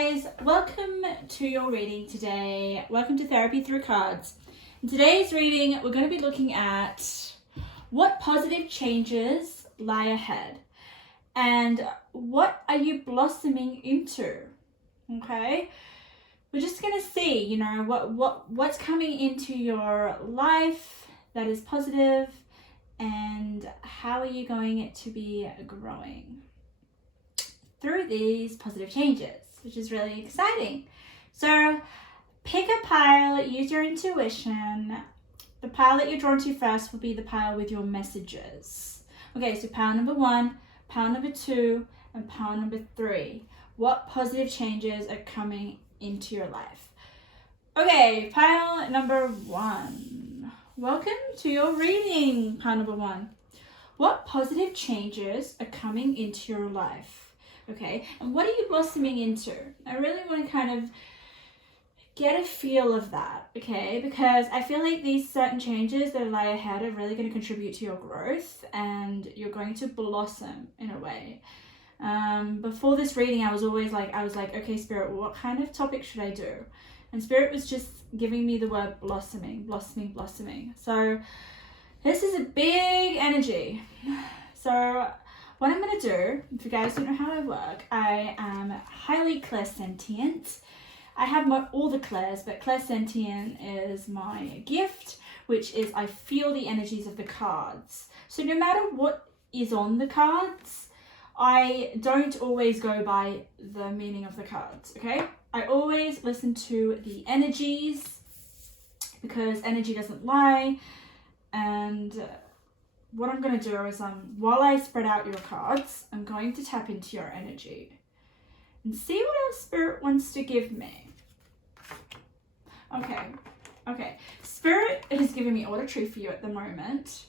guys, welcome to your reading today. Welcome to Therapy Through Cards. In today's reading, we're going to be looking at what positive changes lie ahead and what are you blossoming into, okay? We're just going to see, what's coming into your life that is positive and how are you going to be growing through these positive changes, which is really exciting. So pick a pile, use your intuition. The pile that you're drawn to first will be the pile with your messages. Okay, so pile number 1, pile number 2, and pile number 3. What positive changes are coming into your life? Okay, pile number 1. Welcome to your reading, pile number 1. What positive changes are coming into your life? Okay, and what are you blossoming into? I really want to kind of get a feel of that, okay? Because I feel like these certain changes that lie ahead are really going to contribute to your growth and you're going to blossom in a way. Before this reading, I was like, okay, Spirit, what kind of topic should I do? And Spirit was just giving me the word blossoming, blossoming, blossoming. So this is a big energy. So what I'm going to do, if you guys don't know how I work, I am highly clairsentient. I have all the clairs, but clairsentient is my gift, which is I feel the energies of the cards. So no matter what is on the cards, I don't always go by the meaning of the cards, okay? I always listen to the energies because energy doesn't lie. And what I'm going to do is while I spread out your cards, I'm going to tap into your energy and see what our Spirit wants to give me. Okay. Spirit is giving me auditory for you at the moment.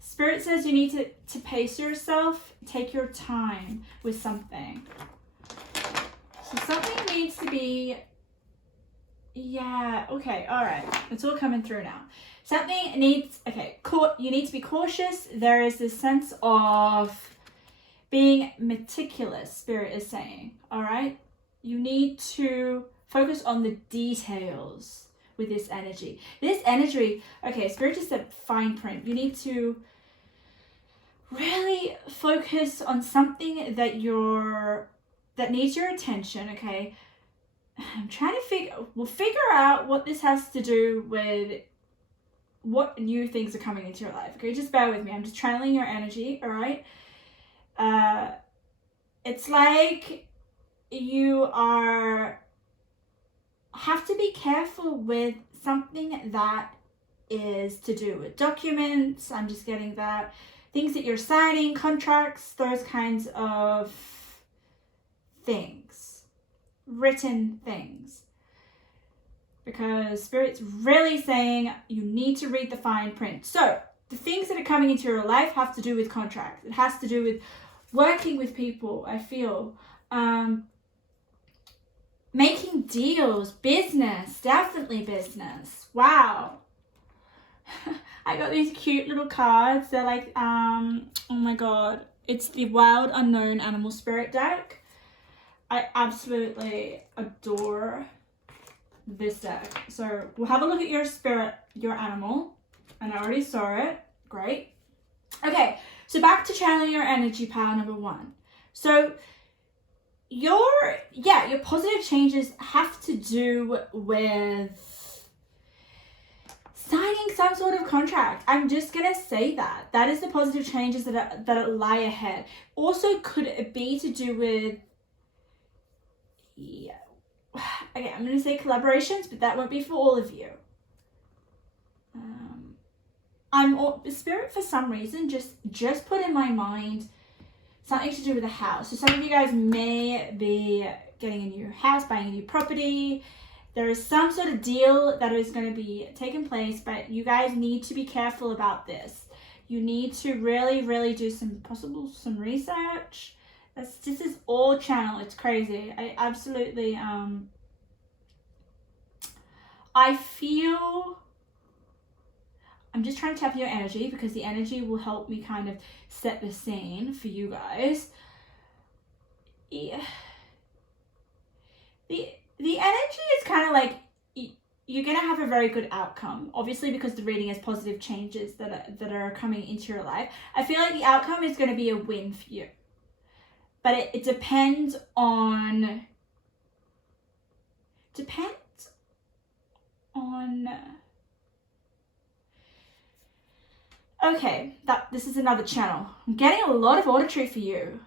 Spirit says you need to pace yourself, take your time with something. So something needs to be, okay, all right. It's all coming through now. Something needs, you need to be cautious. There is this sense of being meticulous, Spirit is saying, all right? You need to focus on the details with this energy. This energy, Spirit just said fine print. You need to really focus on something that needs your attention, okay? I'm trying to figure out what this has to do with what new things are coming into your life, okay? Just bear with me. I'm just channeling your energy, all right? It's like you have to be careful with something that is to do with documents. I'm just getting that. Things that you're signing, contracts, those kinds of things. Written things. Because Spirit's really saying you need to read the fine print. So the things that are coming into your life have to do with contracts. It has to do with working with people, I feel. Making deals, business, definitely business. Wow. I got these cute little cards. They're like, oh my God. It's the Wild Unknown Animal Spirit deck. I absolutely adore this deck. So we'll have a look at your spirit, your animal, and I already saw it. Great. Okay, so back to channeling your energy, pile number 1. So your positive changes have to do with signing some sort of contract. I'm just gonna say that is the positive changes that lie ahead. Also, could it be to do with I'm going to say collaborations, but that won't be for all of you. Spirit, for some reason, just put in my mind something to do with a house. So some of you guys may be getting a new house, buying a new property. There is some sort of deal that is going to be taking place, but you guys need to be careful about this. You need to really, really do some research. This is all channel. It's crazy. I absolutely, I feel, I'm just trying to tap your energy because the energy will help me kind of set the scene for you guys. Yeah. you're going to have a very good outcome, obviously, because the reading has positive changes that are coming into your life. I feel like the outcome is going to be a win for you, but it depends on okay, this is another channel. I'm getting a lot of auditory for you.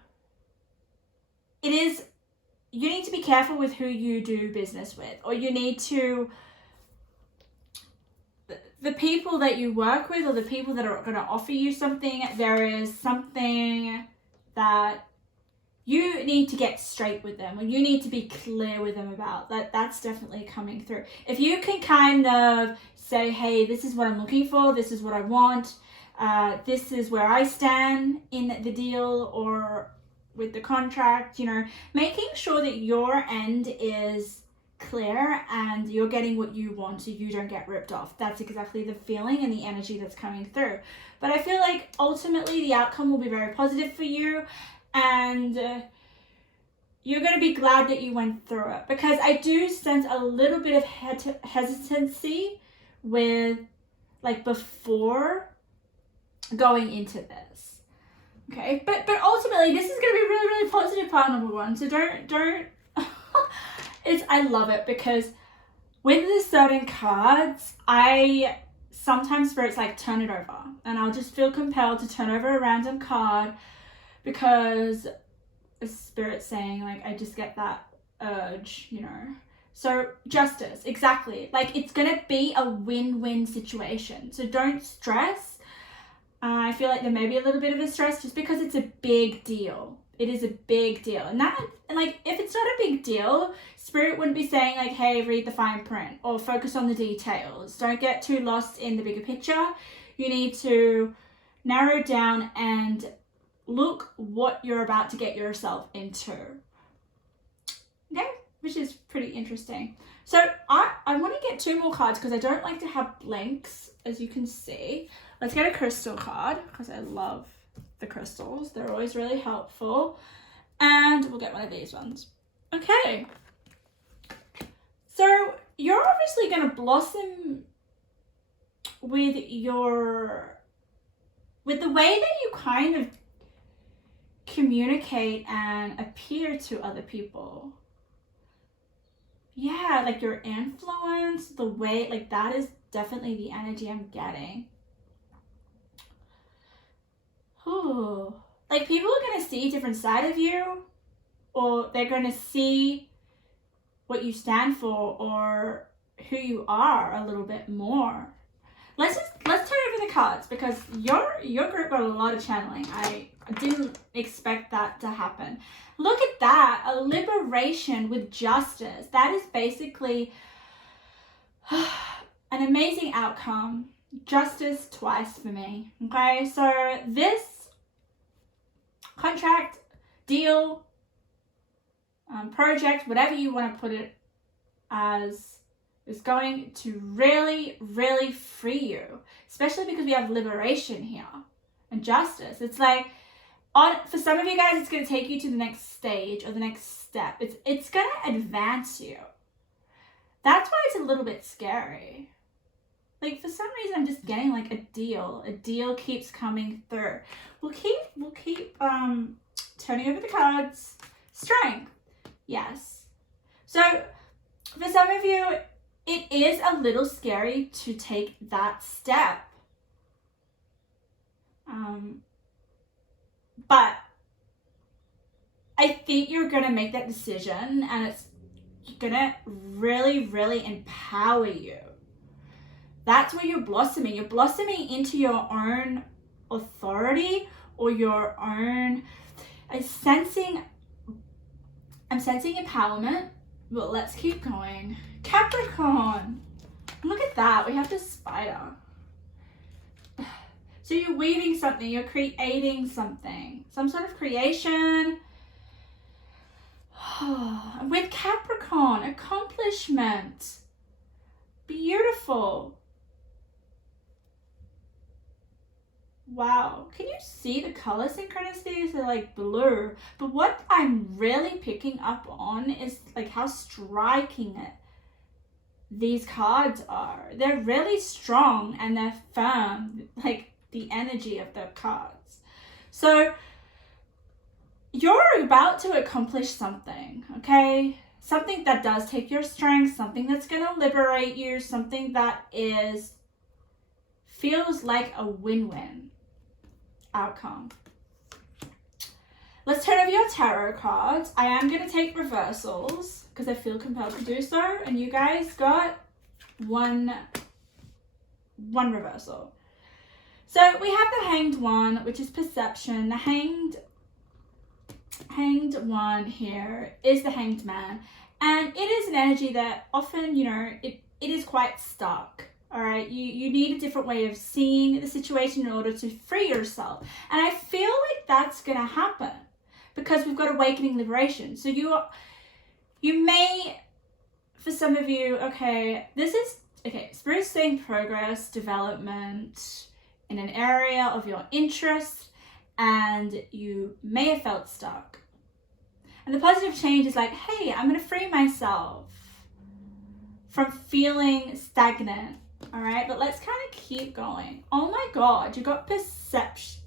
You need to be careful with who you do business with, or you need to, the people that you work with, or the people that are going to offer you something, there is something that you need to get straight with them, or you need to be clear with them about that. That's definitely coming through. If you can kind of say, hey, this is what I'm looking for, this is what I want, this is where I stand in the deal or with the contract, making sure that your end is clear and you're getting what you want so you don't get ripped off. That's exactly the feeling and the energy that's coming through. But I feel like ultimately the outcome will be very positive for you, and you're going to be glad that you went through it, because I do sense a little bit of hesitancy with before going into this. Okay, but ultimately this is going to be really, really positive, part number one. So don't I love it, because with the certain cards, I sometimes spirits turn it over, and I'll just feel compelled to turn over a random card because the spirit's saying I just get that urge, So justice, exactly. It's going to be a win-win situation. So don't stress. I feel like there may be a little bit of a stress just because it's a big deal. It is a big deal. And if it's not a big deal, spirit wouldn't be saying hey, read the fine print or focus on the details. Don't get too lost in the bigger picture. You need to narrow down and look what you're about to get yourself into. Okay, which is pretty interesting. So I want to get 2 more cards because I don't like to have blanks, as you can see. Let's get a crystal card because I love the crystals. They're always really helpful. And we'll get one of these ones. Okay. So you're obviously going to blossom with the way that you kind of communicate and appear to other people. Yeah, your influence, the way, that is definitely the energy I'm getting. Ooh. People are going to see a different side of you, or they're going to see what you stand for or who you are a little bit more. Let's turn over the cards, because your group got a lot of channeling. I didn't expect that to happen. Look at that, a liberation with justice. That is basically an amazing outcome. Justice twice for me. Okay, so this contract, deal, project, whatever you want to put it as, is going to really, really free you, especially because we have liberation here and justice. It's for some of you guys, it's going to take you to the next stage or the next step. It's going to advance you. That's why it's a little bit scary. For some reason, I'm just getting a deal. A deal keeps coming through. We'll keep turning over the cards. Strength. Yes. So for some of you, it is a little scary to take that step. But I think you're going to make that decision, and it's going to really, really empower you. That's where you're blossoming. You're blossoming into your own authority or your own... I'm sensing empowerment, but let's keep going. Capricorn. Look at that. We have the spider. So you're weaving something. You're creating something. Some sort of creation. With Capricorn, accomplishment. Beautiful. Wow, can you see the color synchronicities? They're blue, but what I'm really picking up on is how striking it these cards are. They're really strong and they're firm, like the energy of the cards. So you're about to accomplish something, okay? Something that does take your strength, something that's going to liberate you, something that feels like a win-win outcome. Let's turn over your tarot cards. I am going to take reversals because I feel compelled to do so. And you guys got one reversal. So we have the Hanged One, which is perception. The Hanged One here is the Hanged Man. And it is an energy that often, it is quite stuck. All right, you need a different way of seeing the situation in order to free yourself. And I feel like that's going to happen because we've got awakening liberation. So you may, for some of you, Spirit is saying progress, development in an area of your interest, and you may have felt stuck. And the positive change is like, hey, I'm going to free myself from feeling stagnant. All right, but let's kind of keep going. Oh my God, you got perception.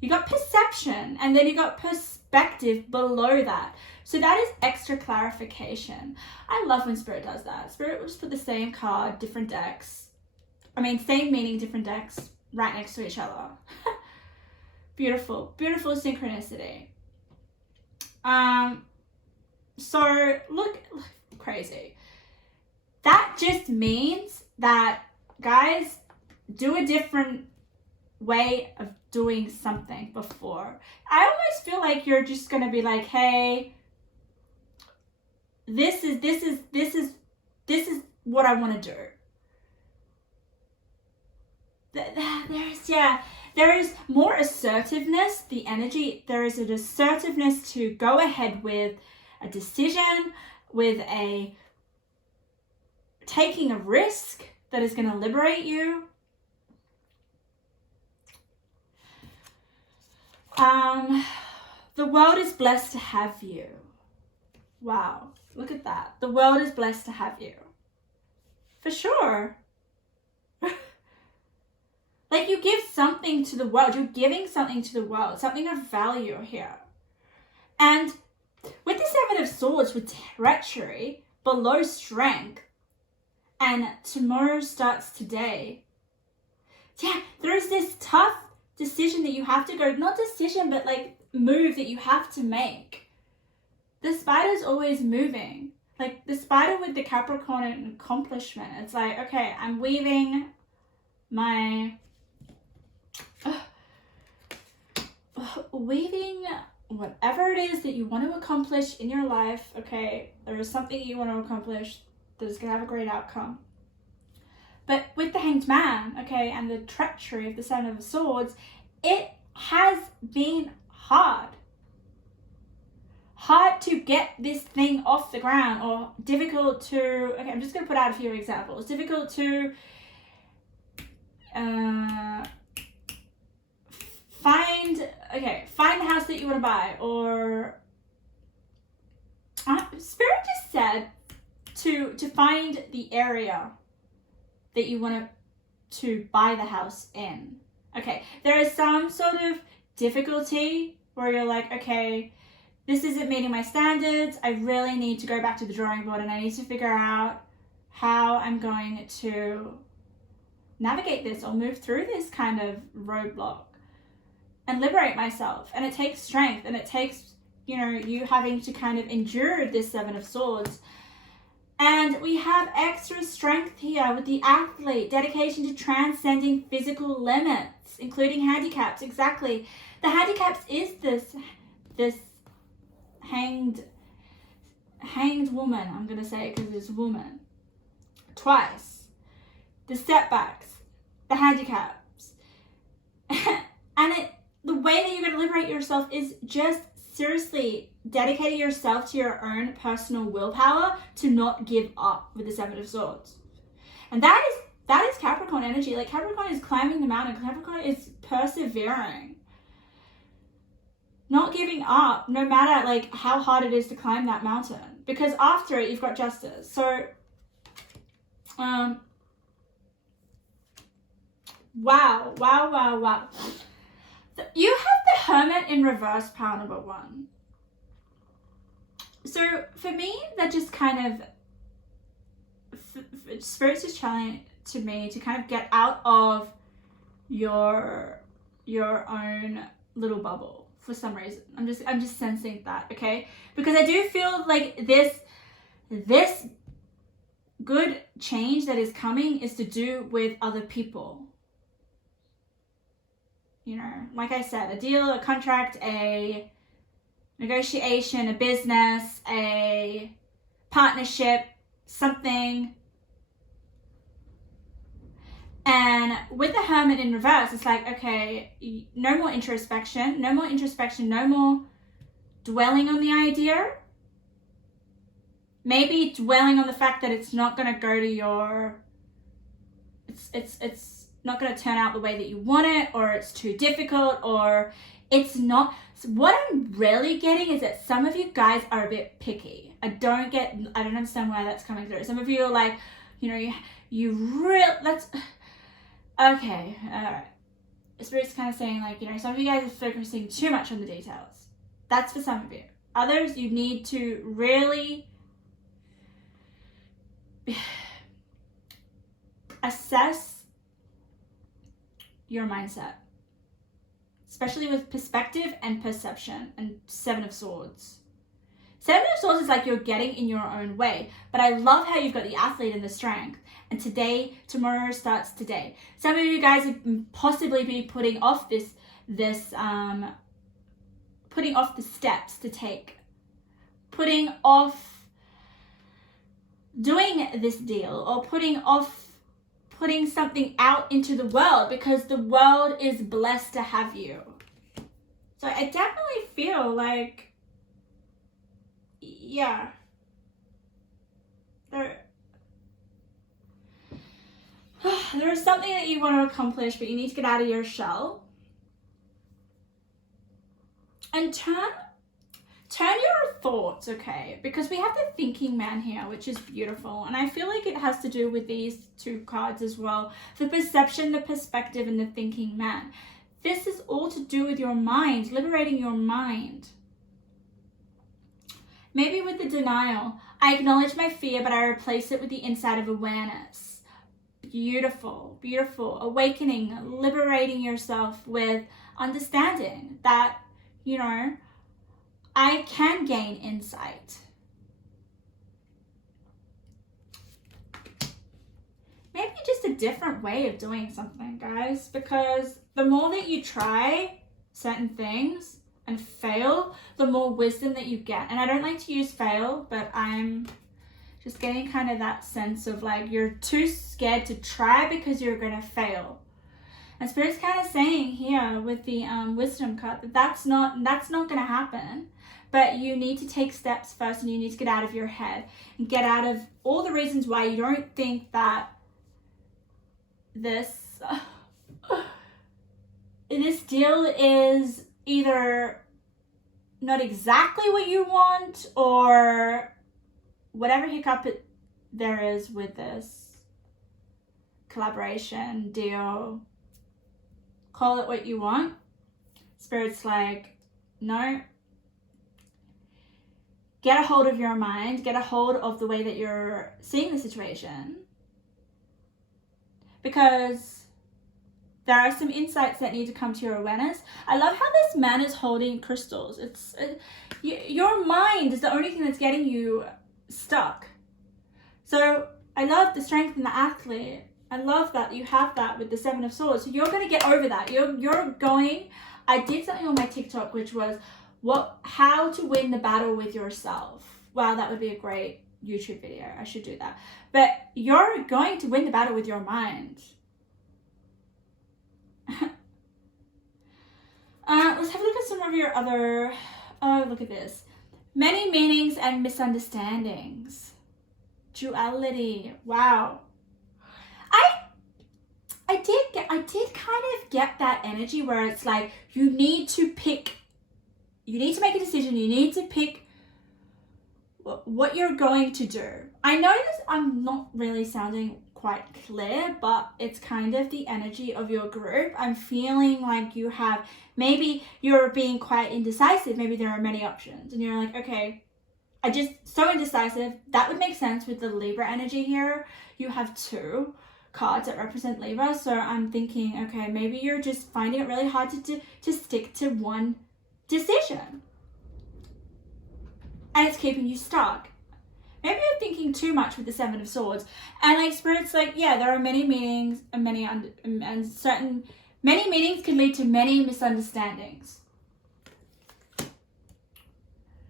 You got perception, and then you got perspective below that. So that is extra clarification. I love when Spirit does that. Spirit will just put the same card, different decks. Same meaning, different decks right next to each other. Beautiful, beautiful synchronicity. So look, crazy. That just means that, guys, do a different way of doing something before. I almost feel like you're just going to be like, hey, this is what I want to do. There is more assertiveness, the energy. There is an assertiveness to go ahead with a decision, with a taking a risk that is going to liberate you. The world is blessed to have you. Wow, look at that. The world is blessed to have you. For sure. Like, you give something to the world. You're giving something to the world, something of value here. And with the Seven of Swords, with treachery below strength, and tomorrow starts today. Yeah, there is this tough decision that you have to go, not decision, but like move that you have to make. The spider's always moving. Like the spider with the Capricorn and accomplishment. It's like, okay, I'm weaving whatever it is that you want to accomplish in your life. Okay, there is something you want to accomplish that is going to have a great outcome. But with the Hanged Man, okay, and the treachery of the Seven of Swords, it has been hard. Hard to get this thing off the ground, or difficult to, okay, I'm just going to put out a few examples. Difficult to find the house that you want to buy, or Spirit just said to find the area that you want to buy the house in. Okay, there is some sort of difficulty where you're like, okay, this isn't meeting my standards. I really need to go back to the drawing board, and I need to figure out how I'm going to navigate this or move through this kind of roadblock and liberate myself. And it takes strength, and it takes, you having to kind of endure this Seven of Swords. And we have extra strength here with the athlete, dedication to transcending physical limits, including handicaps. Exactly. The handicaps is this hanged woman, I'm going to say it because it's woman. Twice. The setbacks, the handicaps. And the way that you're going to liberate yourself is just seriously dedicating yourself to your own personal willpower to not give up with the Seven of Swords. And that is Capricorn energy. Like, Capricorn is climbing the mountain. Capricorn is persevering. Not giving up, no matter like how hard it is to climb that mountain. Because after it, you've got justice. So Wow. You have the Hermit in reverse, pile number 1. So for me, that just kind of Spirit's just challenging to me to kind of get out of your own little bubble for some reason. I'm just sensing that, okay? Because I do feel like this good change that is coming is to do with other people. You know, like I said, a deal, a contract, a negotiation, a business, a partnership, something. And with the Hermit in reverse, it's like, okay, no more introspection, no more dwelling on the idea. Maybe dwelling on the fact that it's not going to go to your, it's not going to turn out the way that you want it, or it's too difficult, or it's not. So what I'm really getting is that some of you guys are a bit picky. I don't understand why that's coming through. Some of you are like, you know, that's, okay, all right. Spirit's kind of saying like, you know, some of you guys are focusing too much on the details. That's for some of you. Others, you need to really assess your mindset, especially with perspective and perception and 7 of Swords. 7 of Swords is like you're getting in your own way, but I love how you've got the athlete and the strength. And tomorrow starts today. Some of you guys would possibly be putting off putting off the steps to take, putting off doing this deal, or putting something out into the world because the world is blessed to have you. So I definitely feel like, yeah, there is something that you want to accomplish, but you need to get out of your shell and turn your thoughts, okay? Because we have the thinking man here, which is beautiful. And I feel like it has to do with these 2 cards as well. The perception, the perspective, and the thinking man. This is all to do with your mind, liberating your mind. Maybe with the denial. I acknowledge my fear, but I replace it with the insight of awareness. Beautiful. Awakening, liberating yourself with understanding that, you know, I can gain insight. Maybe just a different way of doing something, guys, because the more that you try certain things and fail, the more wisdom that you get. And I don't like to use fail, but I'm just getting kind of that sense of like you're too scared to try because you're going to fail. And Spirit's kind of saying here with the wisdom card that that's not going to happen. But you need to take steps first, and you need to get out of your head and get out of all the reasons why you don't think that this deal is either not exactly what you want, or whatever hiccup there is with this collaboration, deal, call it what you want. Spirit's like, no. Get a hold of your mind, get a hold of the way that you're seeing the situation. Because there are some insights that need to come to your awareness. I love how this man is holding crystals. Your mind is the only thing that's getting you stuck. So I love the strength in the athlete. I love that you have that with the 7 of Swords. So you're going to get over that. I did something on my TikTok, which was how to win the battle with yourself. Wow, that would be a great YouTube video. I should do that. But you're going to win the battle with your mind. Let's have a look at some of your other, look at this. Many meanings and misunderstandings. Duality. Wow. I did kind of get that energy where it's like you need to make a decision. You need to pick what you're going to do. I know this, I'm not really sounding quite clear, but it's kind of the energy of your group. I'm feeling like you have, maybe you're being quite indecisive. Maybe there are many options and you're like, okay, I just so indecisive. That would make sense with the Libra energy here. You have 2 cards that represent Libra. So I'm thinking, okay, maybe you're just finding it really hard to stick to one decision. And it's keeping you stuck. Maybe you're thinking too much with the 7 of Swords. And like Spirit's like, yeah, there are many meanings and many meanings can lead to many misunderstandings.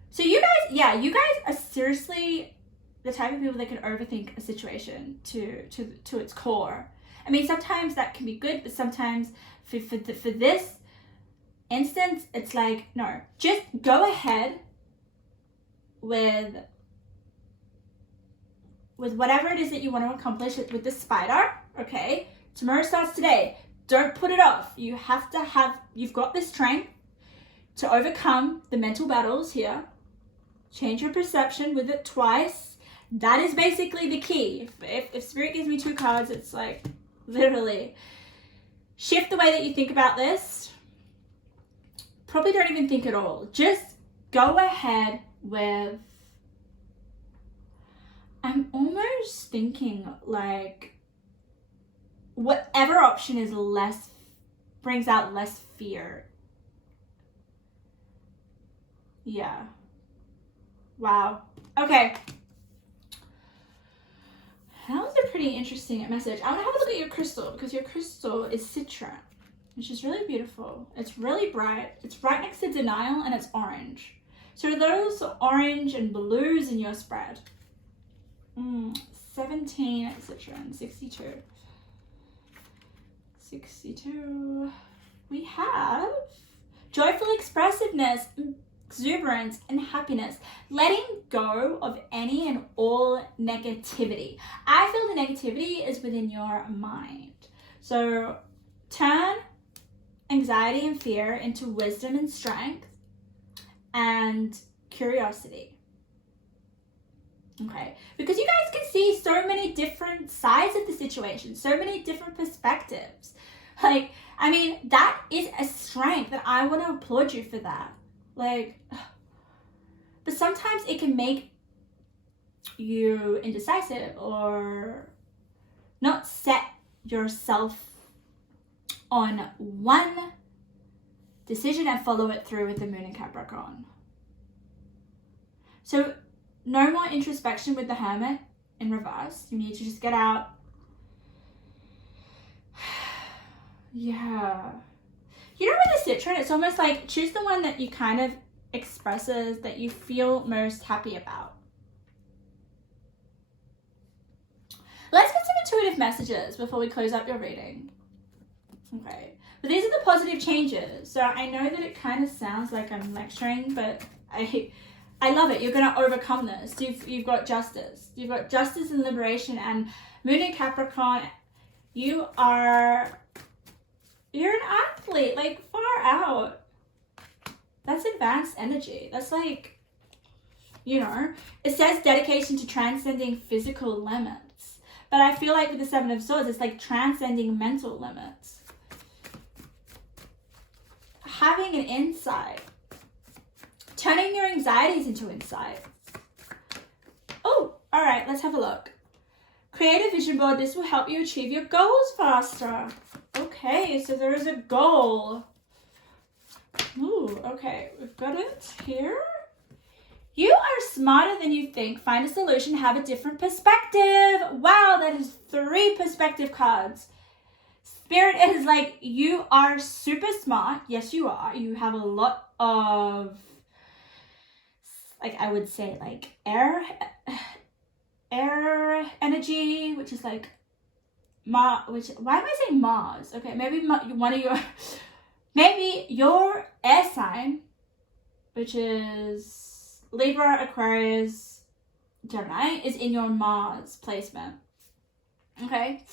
So you guys are seriously the type of people that can overthink a situation to its core. I mean, sometimes that can be good, but sometimes for this instance, it's like, no, just go ahead with whatever it is that you want to accomplish with the spider, okay? Tomorrow starts today. Don't put it off. You've got the strength to overcome the mental battles here. Change your perception with it twice. That is basically the key. If Spirit gives me 2 cards, it's like, literally, shift the way that you think about this. Probably don't even think at all. Just go ahead with, I'm almost thinking like whatever option is brings out less fear. Yeah. Wow. Okay. That was a pretty interesting message. I want to have a look at your crystal because your crystal is citron, which is really beautiful. It's really bright. It's right next to denial and it's orange. So are those orange and blues in your spread? 17 citron, 62. 62. We have joyful expressiveness, exuberance, and happiness. Letting go of any and all negativity. I feel the negativity is within your mind. So turn anxiety and fear into wisdom and strength and curiosity. Okay, because you guys can see so many different sides of the situation, so many different perspectives. Like, I mean, that is a strength that I want to applaud you for that. Like, but sometimes it can make you indecisive or not set yourself on one decision and follow it through with the Moon in Capricorn. So no more introspection with the Hermit in reverse. You need to just get out. Yeah. You know, with the citron, it's almost like choose the one that you kind of expresses that you feel most happy about. Let's get some intuitive messages before we close up your reading. Okay. But these are the positive changes. So I know that it kind of sounds like I'm lecturing, but I love it. You're going to overcome this. You've got justice. You've got justice and liberation and Moon in Capricorn. You're an athlete, like far out. That's advanced energy. That's like, you know, it says dedication to transcending physical limits. But I feel like with the 7 of Swords, it's like transcending mental limits. Having an insight. Turning your anxieties into insights. Oh, all right, let's have a look. Create a vision board. This will help you achieve your goals faster. Okay, so there is a goal. Ooh, okay, we've got it here. You are smarter than you think. Find a solution, have a different perspective. Wow, that is 3 perspective cards. Spirit is like, you are super smart. Yes, you are. You have a lot of, like, I would say, like, air energy, which is like, why am I saying Mars? Okay, maybe maybe your air sign, which is Libra, Aquarius, Gemini, is in your Mars placement. Okay.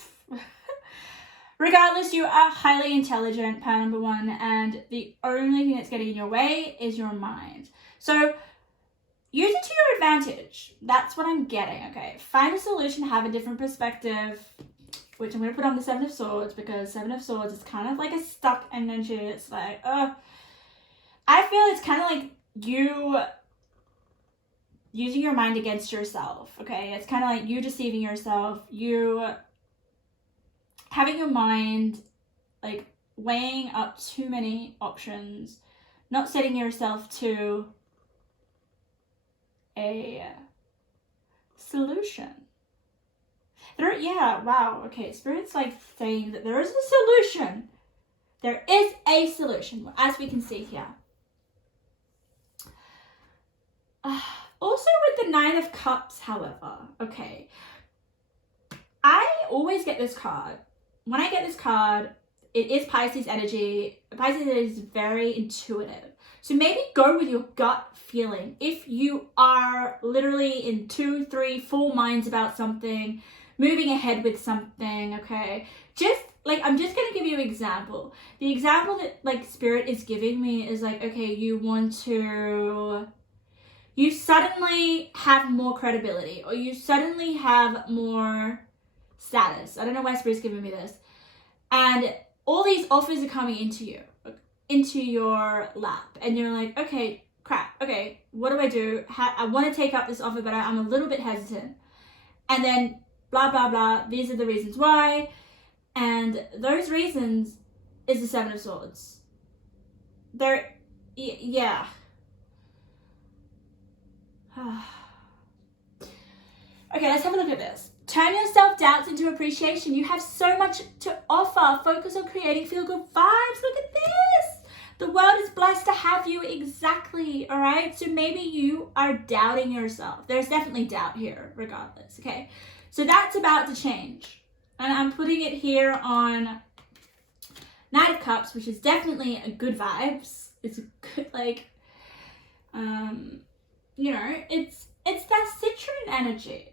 Regardless, you are highly intelligent, part number 1, and the only thing that's getting in your way is your mind. So use it to your advantage. That's what I'm getting, okay? Find a solution, have a different perspective, which I'm going to put on the Seven of Swords, because Seven of Swords is kind of like a stuck energy. It's like, I feel it's kind of like you using your mind against yourself, okay? It's kind of like you deceiving yourself, you having your mind like weighing up too many options, not setting yourself to a solution. Wow, okay, Spirit's like saying that there is a solution. There is a solution, as we can see here. Also with the Nine of Cups, however, okay, I always get this card. When I get this card, it is Pisces energy. Pisces is very intuitive. So maybe go with your gut feeling. If you are literally in 2, 3, 4 minds about something, moving ahead with something, okay? Just like, I'm just going to give you an example. The example that like Spirit is giving me is like, okay, you suddenly have more credibility, or you suddenly have more status. I don't know why Spirit's giving me this. And all these offers are coming into your lap. And you're like, okay, crap. Okay, what do I do? I want to take up this offer, but I'm a little bit hesitant. And then blah, blah, blah. These are the reasons why. And those reasons is the Seven of Swords. Yeah. Okay, let's have a look at this. Turn your self-doubts into appreciation. You have so much to offer. Focus on creating feel-good vibes. Look at this. The world is blessed to have you, exactly, all right? So maybe you are doubting yourself. There's definitely doubt here, regardless, okay? So that's about to change. And I'm putting it here on Knight of Cups, which is definitely a good vibes. It's a good, like, you know, it's that citron energy.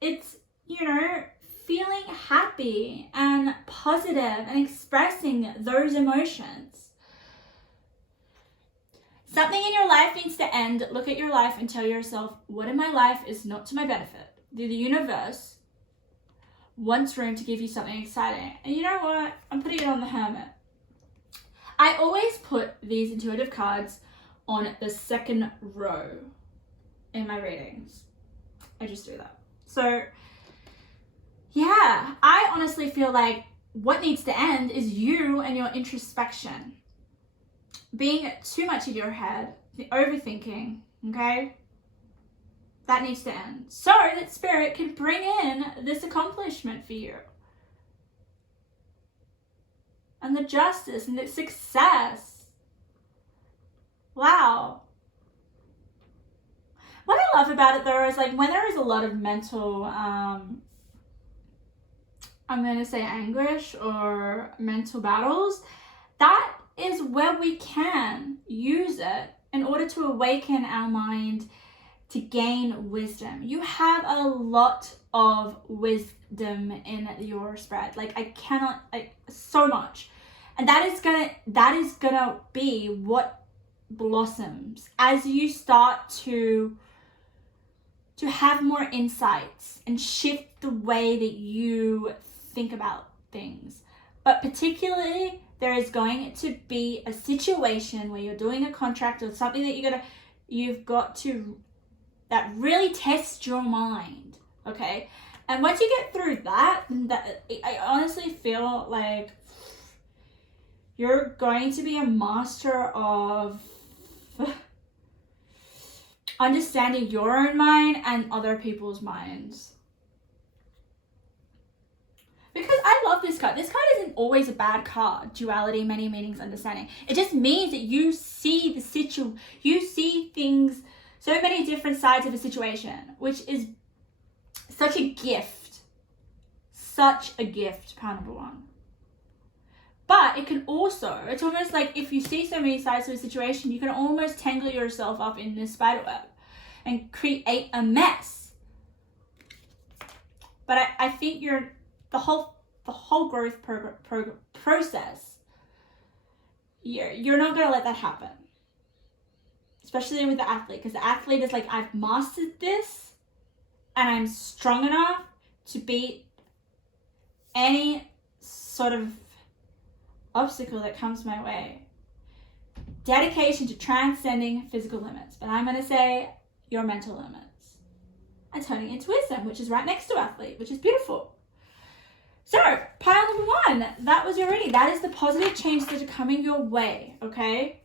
It's, you know, feeling happy and positive and expressing those emotions. Something in your life needs to end. Look at your life and tell yourself, what in my life is not to my benefit? The universe wants room to give you something exciting. And you know what? I'm putting it on the Hermit. I always put these intuitive cards on the second row in my readings. I just do that. So, yeah, I honestly feel like what needs to end is you and your introspection. Being too much in your head, the overthinking, okay? That needs to end. So that Spirit can bring in this accomplishment for you. And the justice and the success. Wow. What I love about it though is like when there is a lot of mental, I'm going to say anguish or mental battles, that is where we can use it in order to awaken our mind to gain wisdom. You have a lot of wisdom in your spread. Like so much. And that is gonna be what blossoms as you start to have more insights and shift the way that you think about things. But particularly, there is going to be a situation where you're doing a contract or something that you've got to, that really tests your mind, okay? And once you get through that, I honestly feel like you're going to be a master of understanding your own mind and other people's minds. Because I love this card. This card isn't always a bad card. Duality, many meanings, understanding. It just means that you see you see things, so many different sides of a situation, which is such a gift. Such a gift, kind of one. But it can also, it's almost like if you see so many sides of a situation, you can almost tangle yourself up in this spider web and create a mess. But I think the whole growth process, you're not going to let that happen. especially with the athlete, because the athlete is like, I've mastered this and I'm strong enough to beat any sort of obstacle that comes my way. Dedication to transcending physical limits. But I'm going to say your mental limits. And turning into wisdom, which is right next to athlete, which is beautiful. So, pile number 1, that was your reading. That is the positive changes that are coming your way, okay?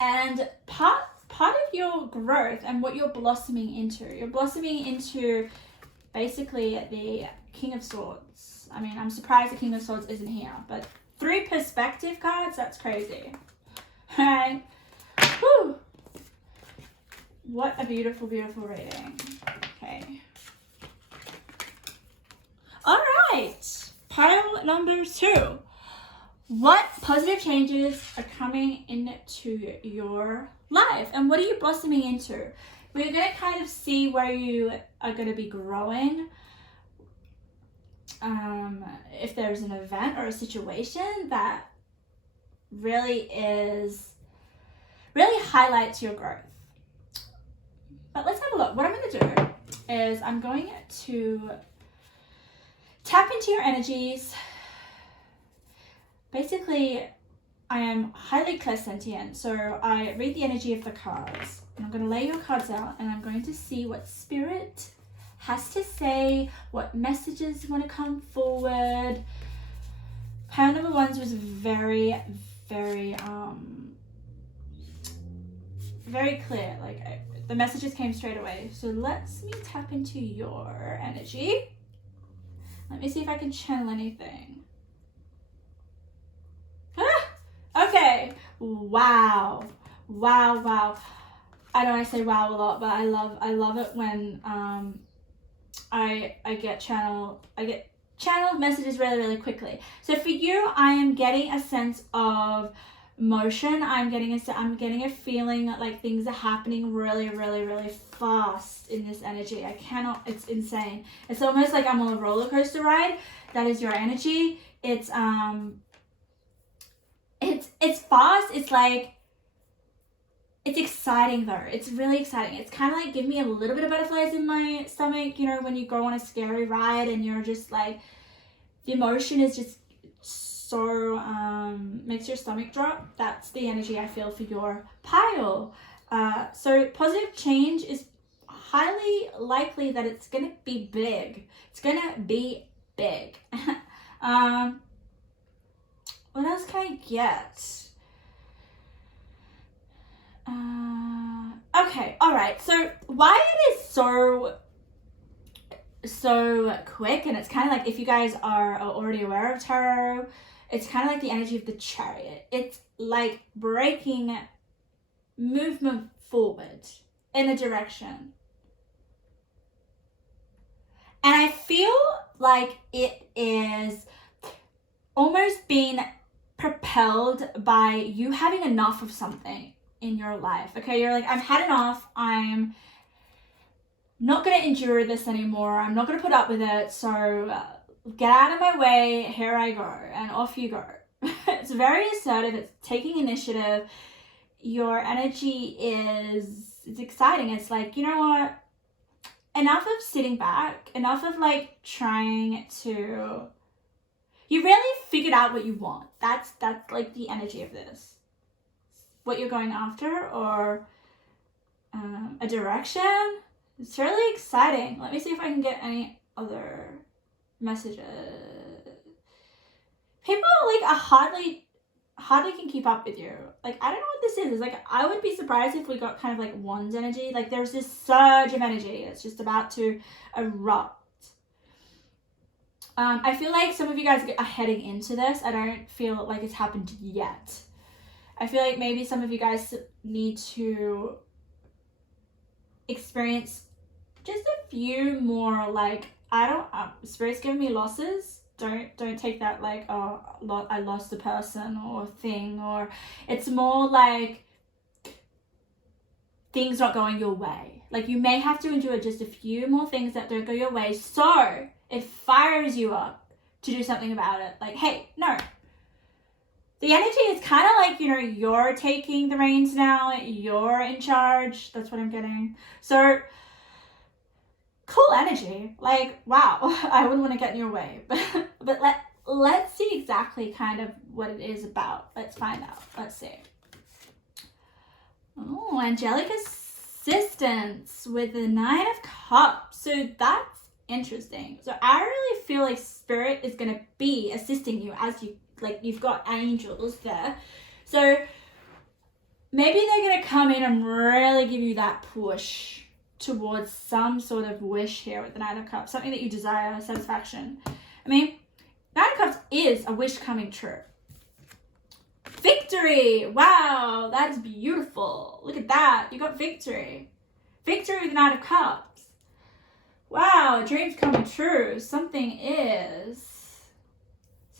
And part of your growth and what you're blossoming into basically the King of Swords. I mean, I'm surprised the King of Swords isn't here, but 3 perspective cards, that's crazy. All right. Whew. What a beautiful, beautiful reading. Okay. All right. Pile number 2. What positive changes are coming into your life? And what are you blossoming into? We're going to kind of see where you are going to be growing. If there's an event or a situation that really highlights your growth. But let's have a look. What I'm going to do is I'm going to tap into your energies. Basically, I am highly clairsentient, so I read the energy of the cards. And I'm going to lay your cards out and I'm going to see what spirit has to say, what messages want to come forward. Pile number 1 was very, very clear. Like, the messages came straight away. So let me tap into your energy. Let me see if I can channel anything. Okay. Wow. I know I say wow a lot, but I love it when I get channeled messages really, really quickly. So for you, I am getting a sense of motion. I'm getting a feeling that like things are happening really, really, really fast in this energy. It's insane. It's almost like I'm on a roller coaster ride. That is your energy. It's fast. It's like, it's exciting though. It's really exciting. It's kind of like giving me a little bit of butterflies in my stomach, you know, when you go on a scary ride and you're just like, the emotion is just so, makes your stomach drop. That's the energy I feel for your pile. So positive change is highly likely that it's going to be big. It's going to be big. What else can I get? Okay, all right. So why it is so quick, and it's kind of like, if you guys are already aware of tarot, it's kind of like the energy of the Chariot. It's like breaking movement forward in a direction. And I feel like it is almost being propelled by you having enough of something in your life. Okay, you're like, I've had enough. I'm not going to endure this anymore. I'm not going to put up with it. So get out of my way. Here I go. And off you go. It's very assertive. It's taking initiative. Your energy it's exciting. It's like, you know what? Enough of sitting back. Enough of like trying to... You really figured out what you want. That's like the energy of this. What you're going after, or a direction. It's really exciting. Let me see if I can get any other messages. People like hardly can keep up with you. Like, I don't know what this is. It's like, I would be surprised if we got kind of like Wands energy. Like, there's this surge of energy that's just about to erupt. I feel like some of you guys are heading into this. I don't feel like it's happened yet. I feel like maybe some of you guys need to experience just a few more, like, Spirit's giving me losses. Don't take that like, oh, I lost a person or thing, or it's more like things not going your way. Like, you may have to endure just a few more things that don't go your way, so it fires you up to do something about it. Like, hey, no, The energy is kind of like, you're taking the reins now. You're in charge. That's what I'm getting. So cool energy. Like, wow, I wouldn't want to get in your way. But let's see exactly kind of what it is about. Let's find out. Let's see. Oh, angelic assistance with the 9 of Cups. So that's interesting. So I really feel like Spirit is going to be assisting you as you've got angels there. So maybe they're going to come in and really give you that push towards some sort of wish here with the 9 of Cups, something that you desire, satisfaction. I mean, 9 of Cups is a wish coming true. Victory! Wow, that is beautiful. Look at that. You got victory. Victory with the 9 of Cups. Wow, dreams coming true. Something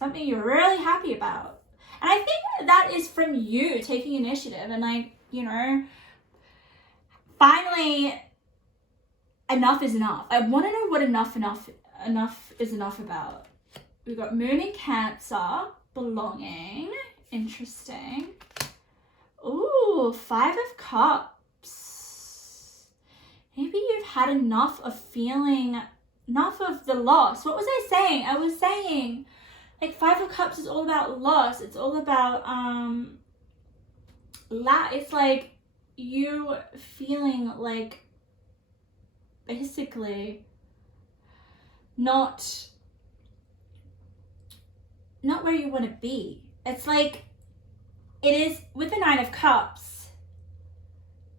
you're really happy about. And I think that is from you taking initiative and finally enough is enough. I want to know what enough is enough about. We've got Moon in Cancer, belonging. Interesting. Ooh, 5 of Cups. Maybe you've had enough of the loss. What was I saying? I was saying, 5 of Cups is all about loss. It's all about, it's like you feeling like basically not where you want to be. It's like, it is with the 9 of Cups.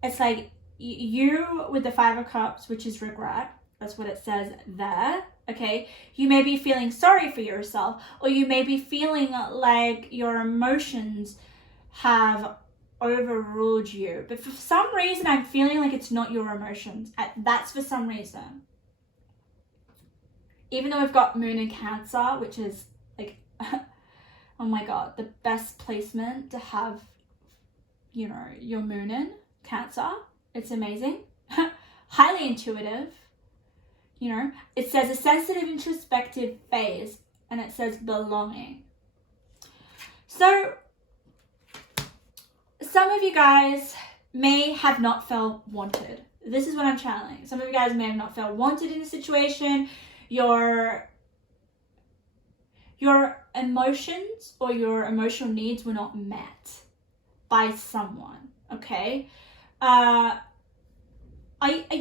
It's like you with the 5 of Cups, which is regret. That's what it says there. Okay. You may be feeling sorry for yourself, or you may be feeling like your emotions have overruled you. But for some reason, I'm feeling like it's not your emotions. That's for some reason. Even though we've got Moon in Cancer, which is like, oh my God, the best placement to have, your Moon in Cancer. It's amazing. Highly intuitive. It says a sensitive, introspective phase, and it says belonging. So some of you guys may have not felt wanted. This is what I'm channeling. Some of you guys may have not felt wanted in a situation. Your emotions or your emotional needs were not met by someone, okay? I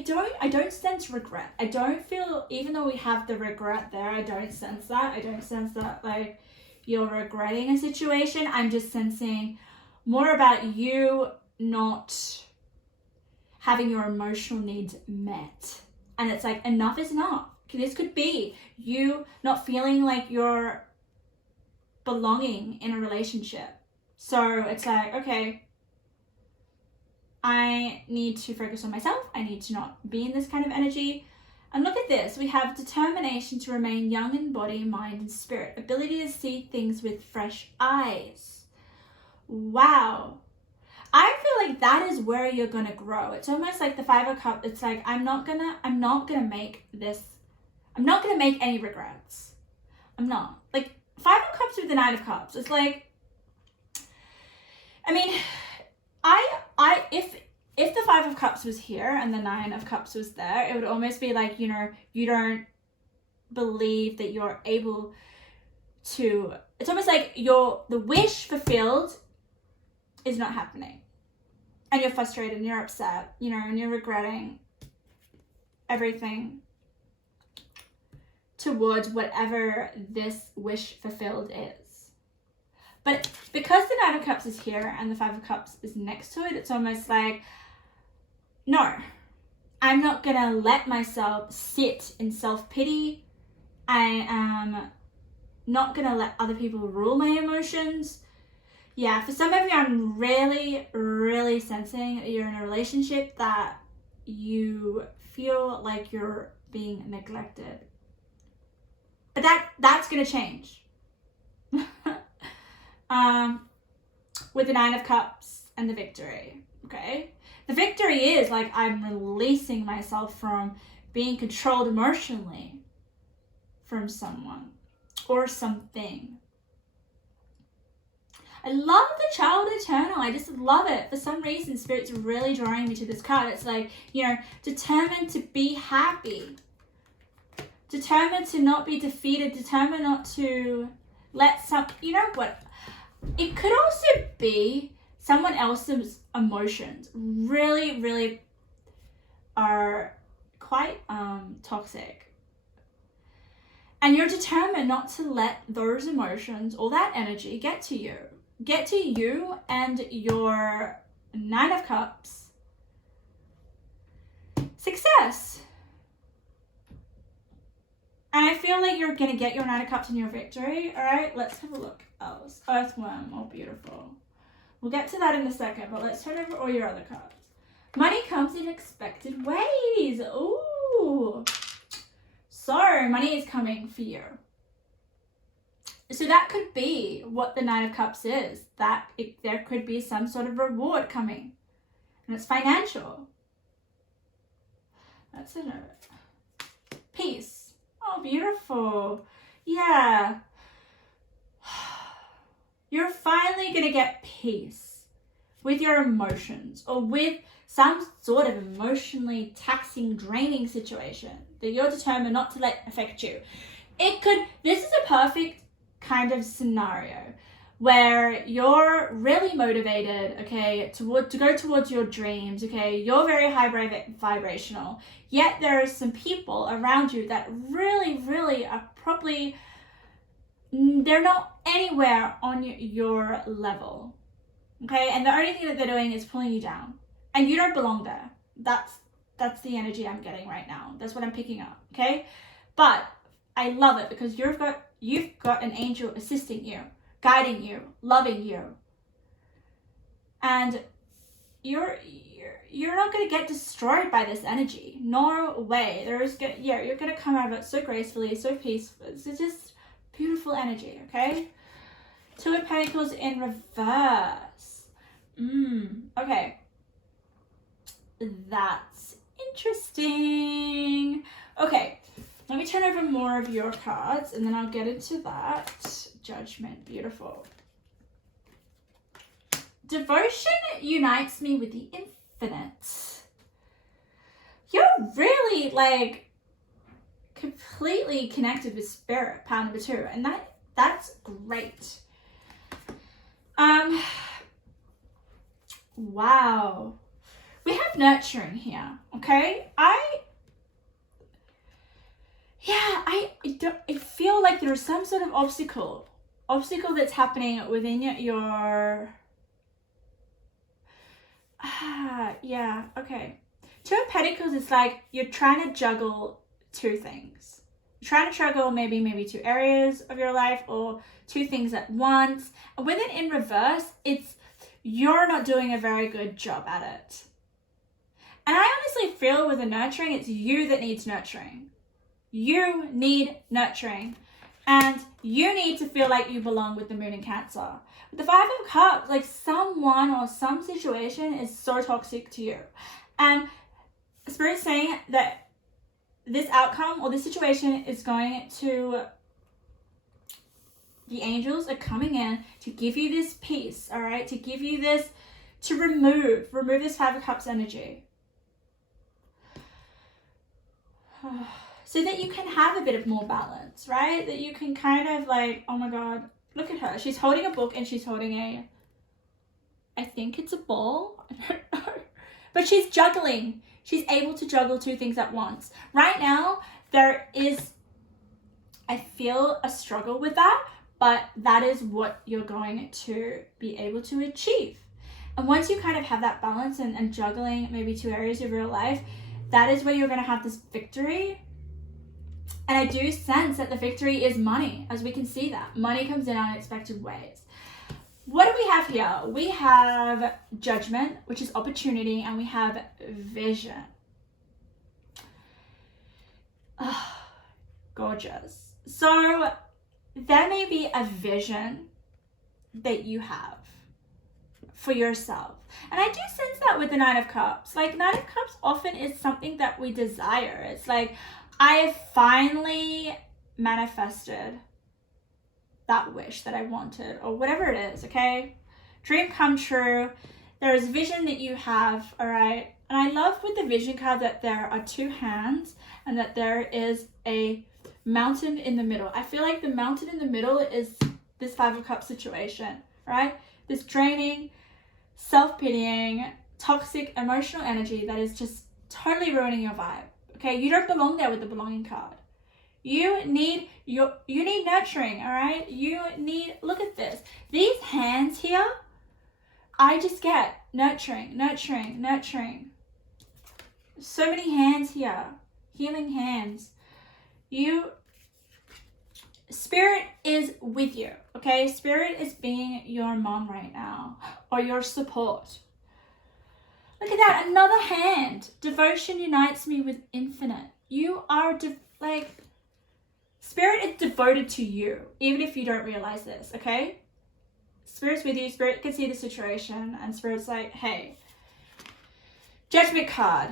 don't sense regret. I don't feel, even though we have the regret there, I don't sense that. I don't sense that like you're regretting a situation. I'm just sensing more about you not having your emotional needs met. And it's like, enough is enough. This could be you not feeling like you're belonging in a relationship. So it's like, okay, I need to focus on myself. I need to not be in this kind of energy. And look at this. We have determination to remain young in body, mind, and spirit. Ability to see things with fresh eyes. Wow. I feel like that is where you're going to grow. It's almost like the 5 of Cups. It's like, I'm not going to make any regrets. I'm not. Like, 5 of Cups with the 9 of Cups. It's like, I mean, if the 5 of Cups was here and the 9 of Cups was there, it would almost be like, you don't believe that you're able to, it's almost like the wish fulfilled is not happening. And you're frustrated and you're upset, and you're regretting everything towards whatever this wish fulfilled is. But because the 9 of Cups is here and the 5 of Cups is next to it, it's almost like, no, I'm not going to let myself sit in self-pity. I am not going to let other people rule my emotions. Yeah, for some of you, I'm really, really sensing that you're in a relationship that you feel like you're being neglected. But that's going to change. With the 9 of Cups and the victory, okay? The victory is like I'm releasing myself from being controlled emotionally from someone or something. I love the Child Eternal. I just love it. For some reason, Spirit's really drawing me to this card. It's like, you know, determined to be happy. Determined to not be defeated. Determined not to let you know what? It could also be someone else's emotions really, really are quite toxic. And you're determined not to let those emotions or that energy get to you. Get to you and your Nine of Cups. Success. And I feel like you're going to get your Nine of Cups and your victory. All right, let's have a look else. Earthworm. Oh, beautiful. We'll get to that in a second, but let's turn over all your other cards. Money comes in expected ways. Ooh. So, money is coming for you. So that could be what the Nine of Cups is. There could be some sort of reward coming. And it's financial. That's it. Peace. Oh, beautiful. Yeah. You're finally going to get peace with your emotions or with some sort of emotionally taxing, draining situation that you're determined not to let affect you. This is a perfect kind of scenario where you're really motivated, okay, to go towards your dreams, okay, you're very high vibrational, yet there are some people around you that really, really are probably, they're not anywhere on your level, okay, and the only thing that they're doing is pulling you down, and you don't belong there. That's the energy I'm getting right now. That's what I'm picking up, okay, but I love it because you've got an angel assisting you, guiding you, loving you. And you're not going to get destroyed by this energy. No way. You're going to come out of it so gracefully, so peaceful. It's just beautiful energy, okay? Two of Pentacles in reverse. Okay. That's interesting. Okay. Let me turn over more of your cards and then I'll get into that. Judgment, beautiful. Devotion unites me with the infinite. You're really like completely connected with spirit, pile number 2, and that's great. Wow. We have nurturing here, okay? I feel like there's some sort of obstacle that's happening within your okay. Two of Pentacles is like you're trying to juggle two things. You're trying to juggle maybe two areas of your life or two things at once. And with it in reverse, it's you're not doing a very good job at it. And I honestly feel with the nurturing, it's you that needs nurturing. You need nurturing. And you need to feel like you belong with the Moon in Cancer. With the Five of Cups, like someone or some situation is so toxic to you. And Spirit's saying that this outcome or this situation is going to, the angels are coming in to give you this peace, all right? To give you this, to remove this Five of Cups energy. So that you can have a bit of more balance, right? That you can kind of like, oh my God, look at her. She's holding a book and she's holding I think it's a ball. I don't know. But she's juggling. She's able to juggle two things at once. Right now, there is, I feel a struggle with that, but that is what you're going to be able to achieve. And once you kind of have that balance and juggling maybe two areas of your life, that is where you're going to have this victory. And I do sense that the victory is money, as we can see that. Money comes in unexpected ways. What do we have here? We have judgment, which is opportunity, and we have vision. Oh, gorgeous. So there may be a vision that you have for yourself. And I do sense that with the Nine of Cups. Like, Nine of Cups often is something that we desire. It's like, I have finally manifested that wish that I wanted, or whatever it is, okay? Dream come true. There is vision that you have, all right? And I love with the vision card that there are two hands and that there is a mountain in the middle. I feel like the mountain in the middle is this Five of Cups situation, right? This draining, self-pitying, toxic emotional energy that is just totally ruining your vibe. Okay, you don't belong there with the belonging card. You need nurturing, all right? You need, look at this. These hands here, I just get nurturing, nurturing, nurturing. So many hands here, healing hands. Spirit is with you, okay? Spirit is being your mom right now, or your support. Look at that, another hand. Devotion unites me with infinite. You are, Spirit is devoted to you, even if you don't realize this, okay? Spirit's with you, Spirit can see the situation, and Spirit's like, hey, Judgment card.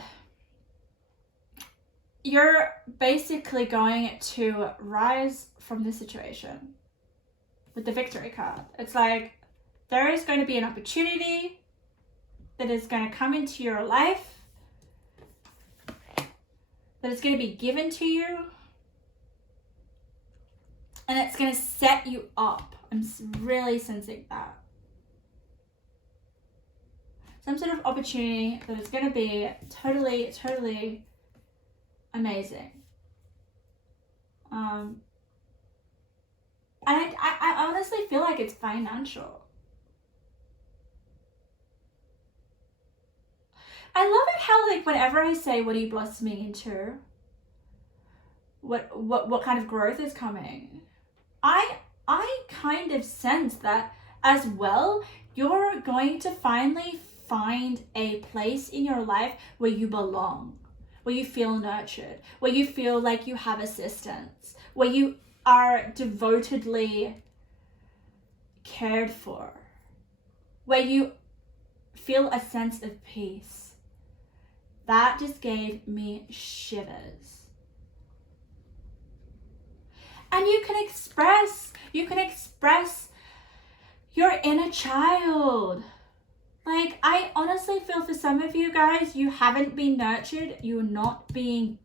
You're basically going to rise from this situation with the Victory card. It's like, there is going to be an opportunity that is going to come into your life, that is going to be given to you, and it's going to set you up. I'm really sensing that. Some sort of opportunity that is going to be totally, totally amazing. And I honestly feel like it's financial. I love it how, like, whenever I say, what do you bless me into? What kind of growth is coming? I kind of sense that as well. You're going to finally find a place in your life where you belong, where you feel nurtured, where you feel like you have assistance, where you are devotedly cared for, where you feel a sense of peace. That just gave me shivers. And you can express your inner child. Like, I honestly feel for some of you guys, you haven't been nurtured, you're not being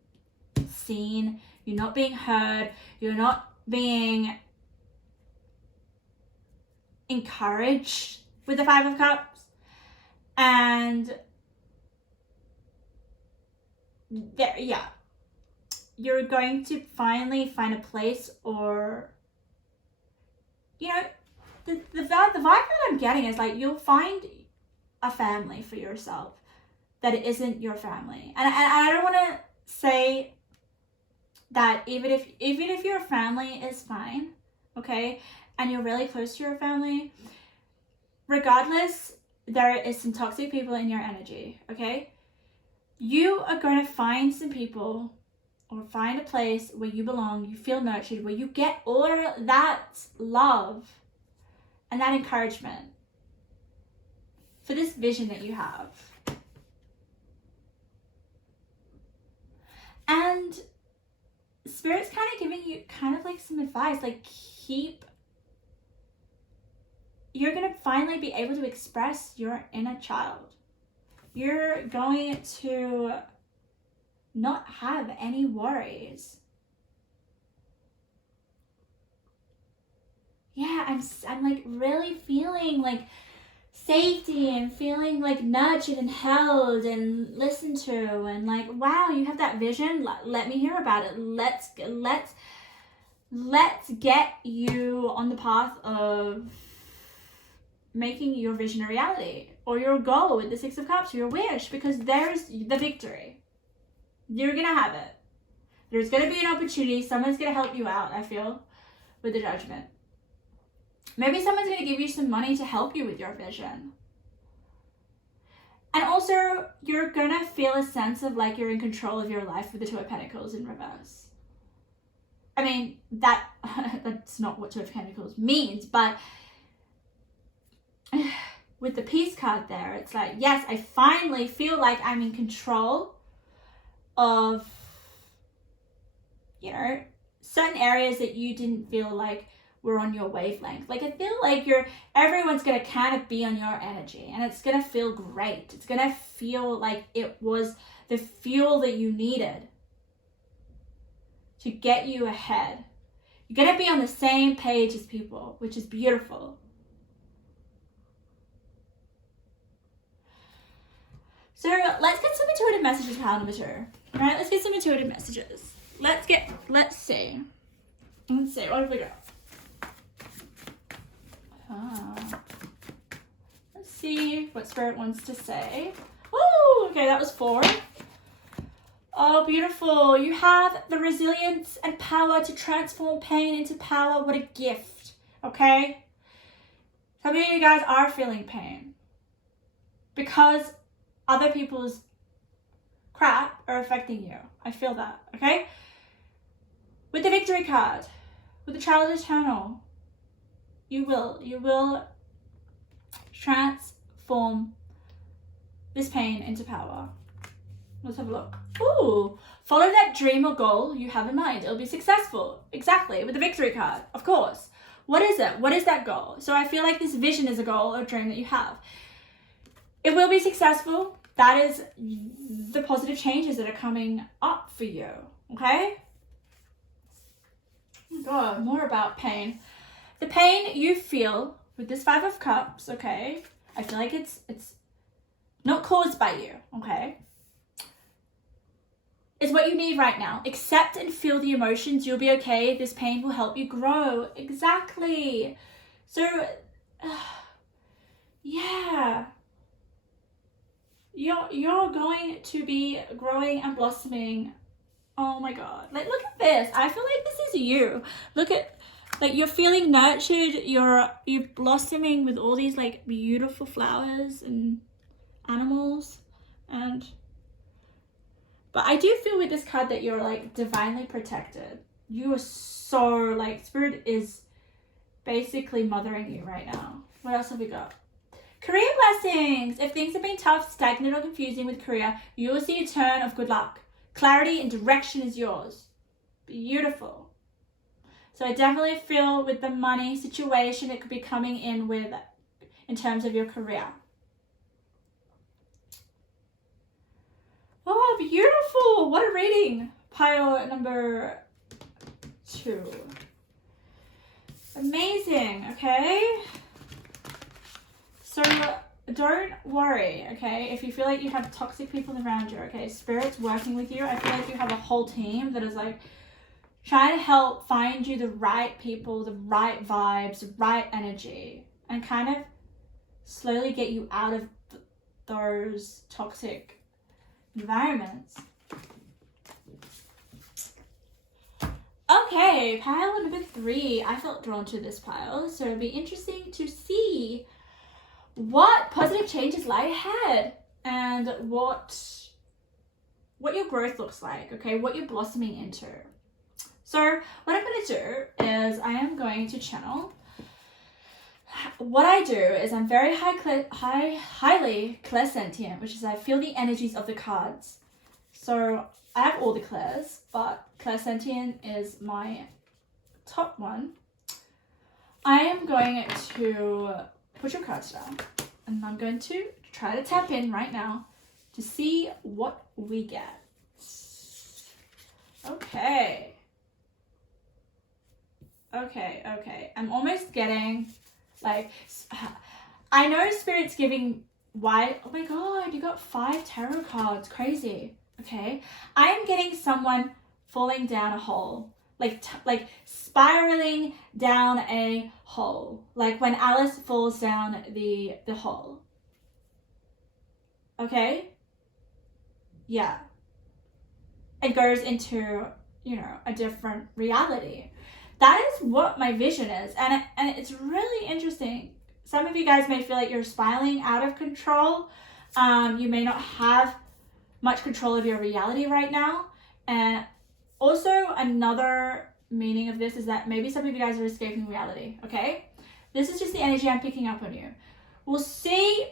seen, you're not being heard, you're not being encouraged with the Five of Cups. And there, yeah, you're going to finally find a place, or, you know, the vibe that I'm getting is like, you'll find a family for yourself that isn't your family. And I don't want to say that even if your family is fine, okay, and you're really close to your family, regardless, there is some toxic people in your energy, okay? You are going to find some people, or find a place where you belong, you feel nurtured, where you get all that love and that encouragement for this vision that you have. And Spirit's kind of giving you kind of like some advice, like you're going to finally be able to express your inner child. You're going to not have any worries. Yeah, I'm like really feeling like safety and feeling like nurtured and held and listened to, and like, wow, you have that vision. Let me hear about it. Let's get you on the path of making your vision a reality, or your goal with the Six of Cups, or your wish, because there's the victory. You're gonna have it. There's gonna be an opportunity. Someone's gonna help you out, I feel, with the Judgment. Maybe someone's gonna give you some money to help you with your vision. And also, you're gonna feel a sense of like you're in control of your life with the Two of Pentacles in reverse. I mean, that's not what Two of Pentacles means, but with the Peace card there, it's like, yes, I finally feel like I'm in control of, you know, certain areas that you didn't feel like we're on your wavelength. Like, I feel like everyone's going to kind of be on your energy, and it's going to feel great. It's going to feel like it was the fuel that you needed to get you ahead. You're going to be on the same page as people, which is beautiful. So let's get some intuitive messages for pile number 2. All right, let's get some intuitive messages. Let's see. What have we got? Let's see what Spirit wants to say. Oh, okay, that was 4. Oh, beautiful. You have the resilience and power to transform pain into power. What a gift, okay? Some of you guys are feeling pain because other people's crap are affecting you. I feel that, okay? With the Victory card, with the Child Eternal, you will transform this pain into power. Let's have a look. Ooh, follow that dream or goal you have in mind. It'll be successful. Exactly, with the Victory card, of course. What is it? What is that goal? So I feel like this vision is a goal or dream that you have. It will be successful. That is the positive changes that are coming up for you, okay? Oh my God, more about pain. The pain you feel with this 5 of Cups, okay? I feel like it's not caused by you, okay? Is what you need right now. Accept and feel the emotions. You'll be okay. This pain will help you grow. Exactly. So, yeah. You're going to be growing and blossoming. Oh my God. Like, look at this. I feel like this is you. Look at, like, you're feeling nurtured. You're blossoming with all these, like, beautiful flowers and animals. But I do feel with this card that you're, like, divinely protected. You are so, like, Spirit is basically mothering you right now. What else have we got? Career blessings. If things have been tough, stagnant, or confusing with career, you will see a turn of good luck. Clarity and direction is yours. Beautiful. So I definitely feel with the money situation, it could be coming in terms of your career. Oh, beautiful. What a reading. Pile number 2. Amazing, okay? So don't worry, okay? If you feel like you have toxic people around you, okay? Spirit's working with you. I feel like you have a whole team that is like trying to help find you the right people, the right vibes, the right energy, and kind of slowly get you out of those toxic environments. Okay, pile number 3. I felt drawn to this pile, so it'd be interesting to see what positive changes lie ahead and what your growth looks like, okay? What you're blossoming into. So what I'm going to do is I am going to channel. What I do is I'm very highly clairsentient, which is I feel the energies of the cards. So I have all the clairs, but clairsentient is my top one. I am going to put your cards down, and I'm going to try to tap in right now to see what we get. Okay. I'm almost getting, like, I know Spirit's giving wide. Oh my God, you got 5 tarot cards. Crazy. Okay. I am getting someone falling down a hole. Like spiraling down a hole. Like when Alice falls down the hole. Okay? Yeah. It goes into, a different reality. That is what my vision is. And it's really interesting. Some of you guys may feel like you're spiraling out of control. You may not have much control of your reality right now. And also, another meaning of this is that maybe some of you guys are escaping reality, okay? This is just the energy I'm picking up on you. We'll see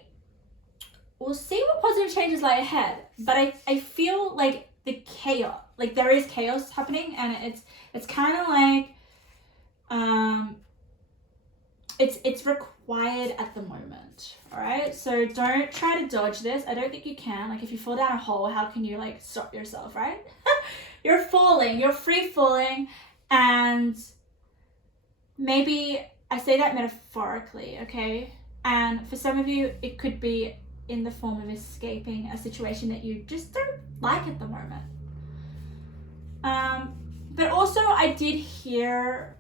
what positive changes lie ahead. But I feel like the chaos, like there is chaos happening, and it's kind of like it's required at the moment. All right, so don't try to dodge this. I don't think you can. Like, if you fall down a hole, how can you like stop yourself, right? You're falling, you're free falling, and maybe I say that metaphorically, okay? And for some of you, it could be in the form of escaping a situation that you just don't like at the moment. But also I did hear,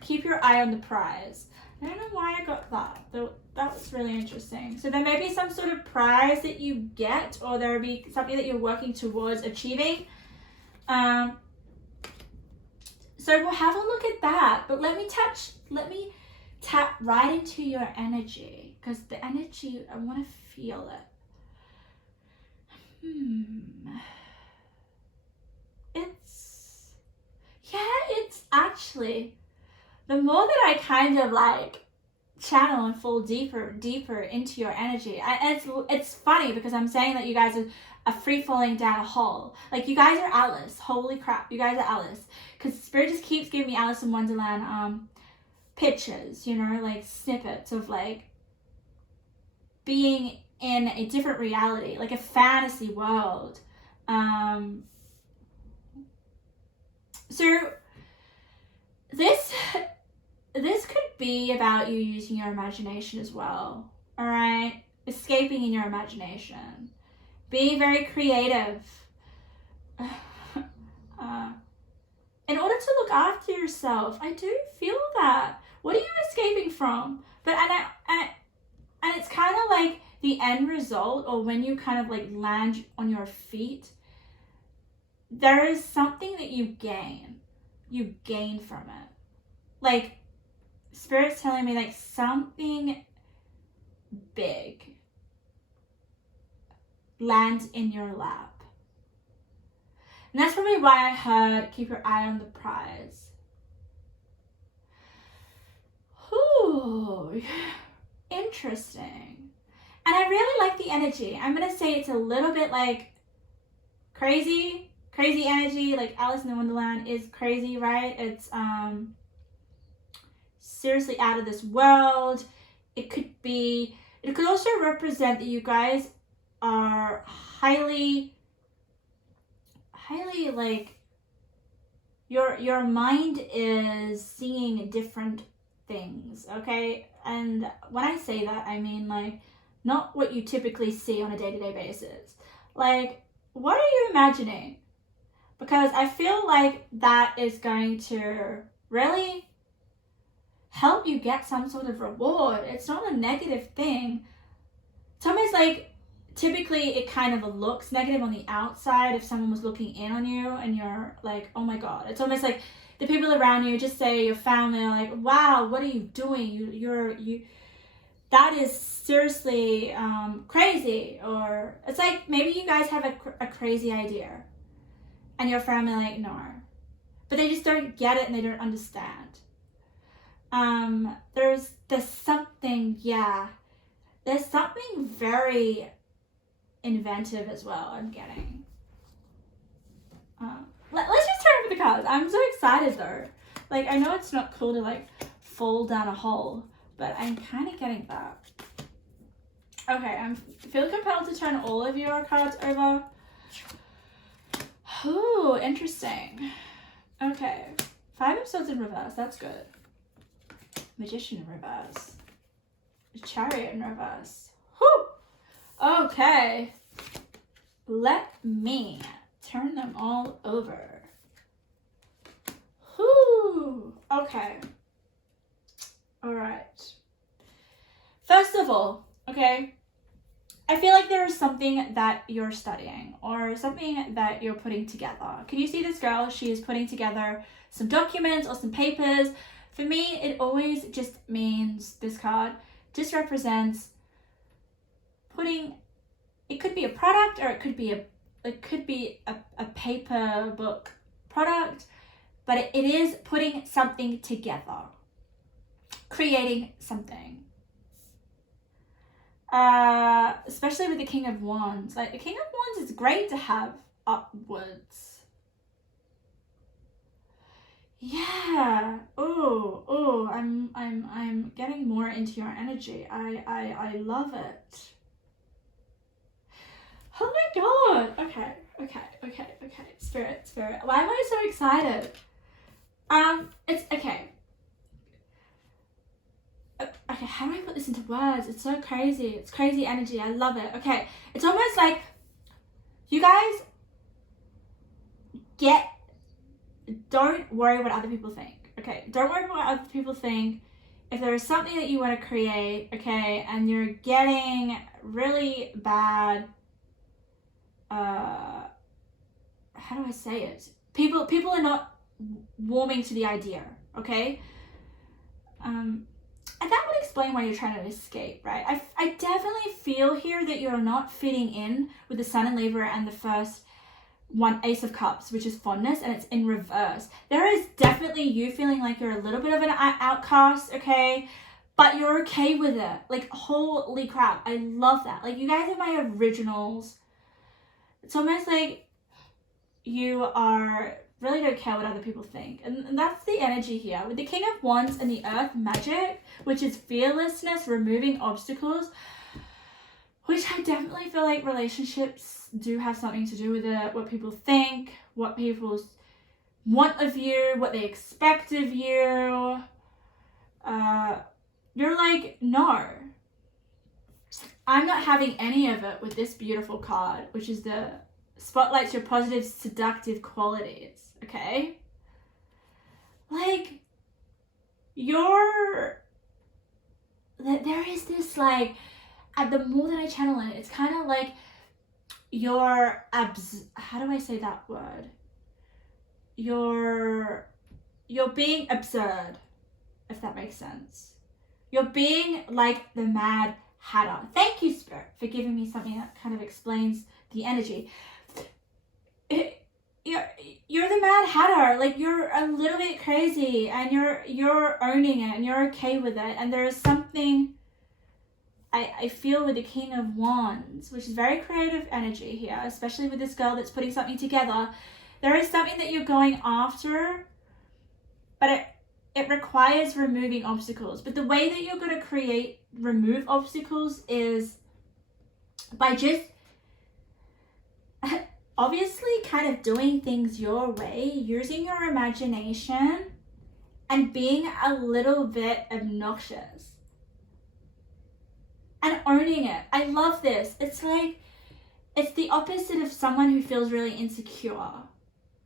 keep your eye on the prize. I don't know why I got that, though. That was really interesting. So there may be some sort of prize that you get, or there will be something that you're working towards achieving. So we'll have a look at that, but let me tap right into your energy, because the energy, I want to feel it. It's actually, the more that I kind of like channel and fall deeper into your energy, it's funny because I'm saying that you guys are free falling down a hole. Like, you guys are Alice. Holy crap, you guys are Alice. Because Spirit just keeps giving me Alice in Wonderland pictures, you know, like snippets of like being in a different reality, like a fantasy world. So this could be about you using your imagination as well. All right, escaping in your imagination, being very creative. In order to look after yourself, I do feel that. What are you escaping from? But and it's kind of like the end result, or when you kind of like land on your feet, there is something that you gain. You gain from it. Like, Spirit's telling me like something big lands in your lap. And that's probably why I heard keep your eye on the prize. Ooh, interesting. And I really like the energy. I'm going to say it's a little bit like crazy energy. Like Alice in Wonderland is crazy, right? It's seriously out of this world. It could also represent that you guys are highly like, your mind is seeing different things, okay? And when I say that, I mean like not what you typically see on a day-to-day basis. Like, what are you imagining? Because I feel like that is going to really help you get some sort of reward. It's not a negative thing. It's almost like, typically it kind of looks negative on the outside if someone was looking in on you and you're like, oh my God. It's almost like the people around you, just say your family, are like, wow, what are you doing? You that is seriously crazy. Or it's like maybe you guys have a crazy idea and your family like, no, but they just don't get it and they don't understand. There's something, there's something very inventive as well, I'm getting. Let's just turn over the cards. I'm so excited though. Like, I know it's not cool to like fall down a hole, but I'm kind of getting that. Okay, I feel compelled to turn all of your cards over. Ooh, interesting. Okay, 5 of Swords in reverse, that's good. Magician in reverse. Chariot in reverse. Whew. Okay. Let me turn them all over. Whew. Okay. All right. First of all, okay, I feel like there is something that you're studying or something that you're putting together. Can you see this girl? She is putting together some documents or some papers. For me, it always just means, this card just represents putting, it could be a product or it could be a paper book product, but it is putting something together, creating something. Especially with the King of Wands. Like, the King of Wands is great to have upwards. Yeah. Oh. Oh, I'm getting more into your energy. I love it. Oh my god. Okay. Spirit. Why am I so excited? It's okay. Okay, how do I put this into words? It's so crazy. It's crazy energy. I love it. Okay, it's almost like you guys don't worry what other people think. Okay, don't worry about what other people think. If there is something that you want to create, okay, and you're getting really bad, how do I say it? People are not warming to the idea, okay? And that would explain why you're trying to escape, right? I definitely feel here that you're not fitting in with the Sun and Libra and the first one, Ace of Cups, which is fondness, and it's in reverse. There is definitely you feeling like you're a little bit of an outcast, okay? But you're okay with it. Like, holy crap, I love that. Like, you guys are my originals. It's almost like you are really don't care what other people think. And that's the energy here. With the King of Wands and the Earth magic, which is fearlessness, removing obstacles, which I definitely feel like relationships do have something to do with it. What people think, what people want of you, what they expect of you. You're like, no. I'm not having any of it with this beautiful card, which is the spotlights your positive, seductive qualities, okay? Like, there is this, like, the more that I channel it, it's kind of like how do I say that word? You're being absurd, if that makes sense. You're being like the Mad Hatter. Thank you, Spirit, for giving me something that kind of explains the energy. You're the Mad Hatter. Like, you're a little bit crazy, and you're owning it, and you're okay with it. And there is something I feel with the King of Wands, which is very creative energy here, especially with this girl that's putting something together. There is something that you're going after, but it requires removing obstacles. But the way that you're going to remove obstacles is by just obviously kind of doing things your way, using your imagination, and being a little bit obnoxious. And owning it. I love this. It's like, it's the opposite of someone who feels really insecure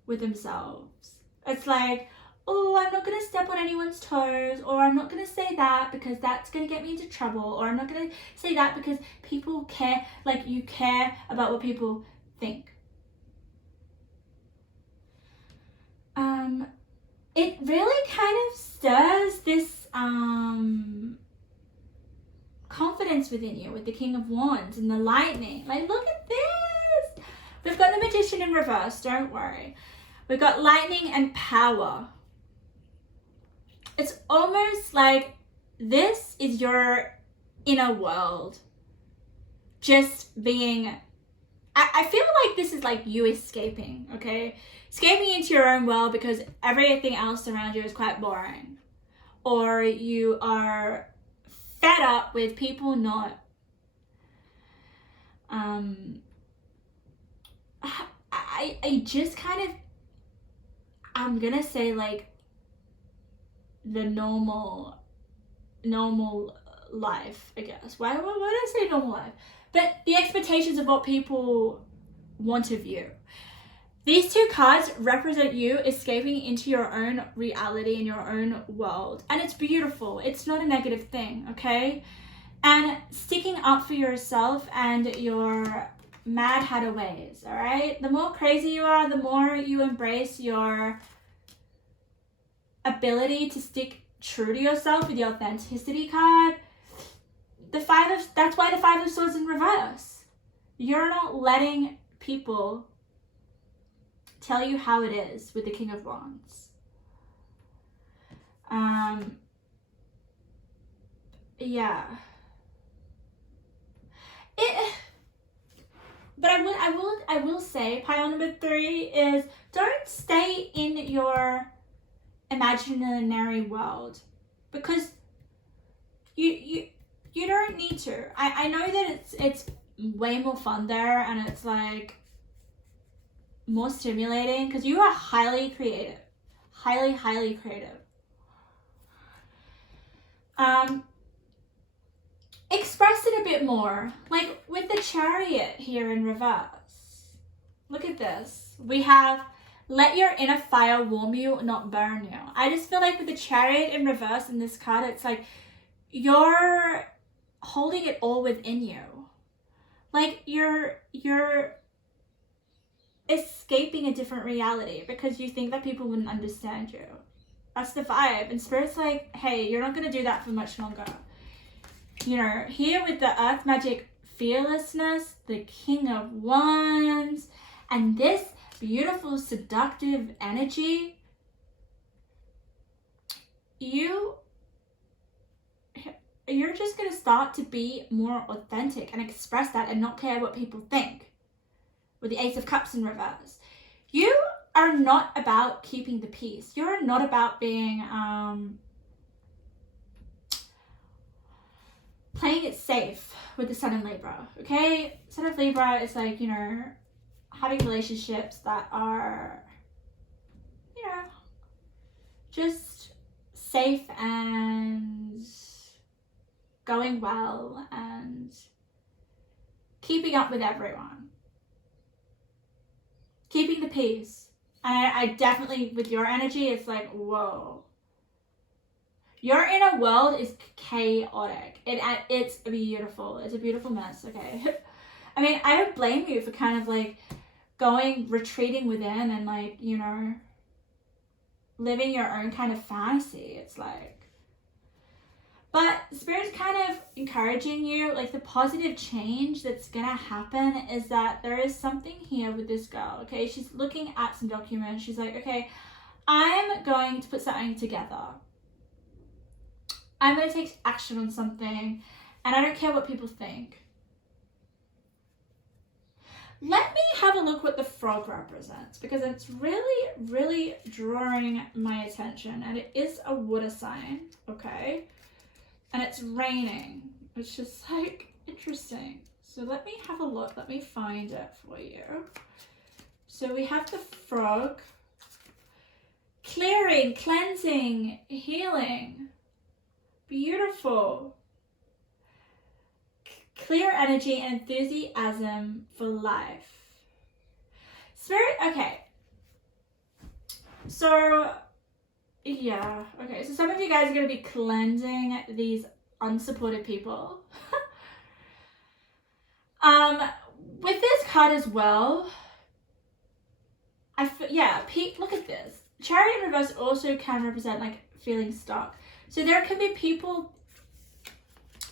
with themselves. It's like, oh, I'm not going to step on anyone's toes, or I'm not going to say that because that's going to get me into trouble, or I'm not going to say that because people care, like you care about what people think. It really kind of stirs this confidence within you with the King of Wands and the lightning. Like, look at this. We've got the Magician in reverse, don't worry. We've got lightning and power. It's almost like this is your inner world. Just being, I feel like this is like you escaping, okay? Escaping into your own world because everything else around you is quite boring. Or you are fed up with people not I just kind of, I'm gonna say like the normal life, I guess. Why did I say normal life? But the expectations of what people want of you. These two cards represent you escaping into your own reality and your own world. And it's beautiful. It's not a negative thing, okay? And sticking up for yourself and your Mad Hatter ways, all right? The more crazy you are, the more you embrace your ability to stick true to yourself with the authenticity card. That's why the Five of Swords in reverse. You're not letting people tell you how it is with the King of Wands. Yeah. But I will say, pile number 3 is don't stay in your imaginary world. because you don't need to. I know that it's way more fun there, and it's like more stimulating because you are highly creative, highly creative. Express it a bit more, like with the Chariot here in reverse. Look at this. We have let your inner fire warm you, not burn you. I just feel like with the Chariot in reverse in this card, it's like you're holding it all within you. Like you're escaping a different reality because you think that people wouldn't understand you. That's the vibe. And Spirit's like, hey, you're not going to do that for much longer. You know, here with the Earth Magic fearlessness, the King of Wands, and this beautiful seductive energy, you're just going to start to be more authentic and express that and not care what people think. With the Ace of Cups in reverse, you are not about keeping the peace. You're not about being playing it safe with the Sun in Libra, okay? Sun of Libra is like, you know, having relationships that are, you know, just safe and going well and keeping up with everyone. Keeping the peace. And I definitely, with your energy, it's like, whoa. Your inner world is chaotic. It's beautiful. It's a beautiful mess, okay? I mean, I don't blame you for kind of like retreating within and like, you know, living your own kind of fantasy. It's like, but Spirit's kind of encouraging you, like the positive change that's gonna happen is that there is something here with this girl, okay? She's looking at some documents. She's like, okay, I'm going to put something together. I'm going to take action on something, and I don't care what people think. Let me have a look what the frog represents, because it's really drawing my attention, and it is a water sign, okay? And it's raining. It's just like interesting. So let me have a look. Let me find it for you. So we have the frog. Clearing, cleansing, healing. Beautiful. Clear energy and enthusiasm for life. Spirit, okay. So, yeah, okay. So some of you guys are going to be cleansing these unsupported people. With this card as well, look at this. Chariot in reverse also can represent like feeling stuck. So there can be people,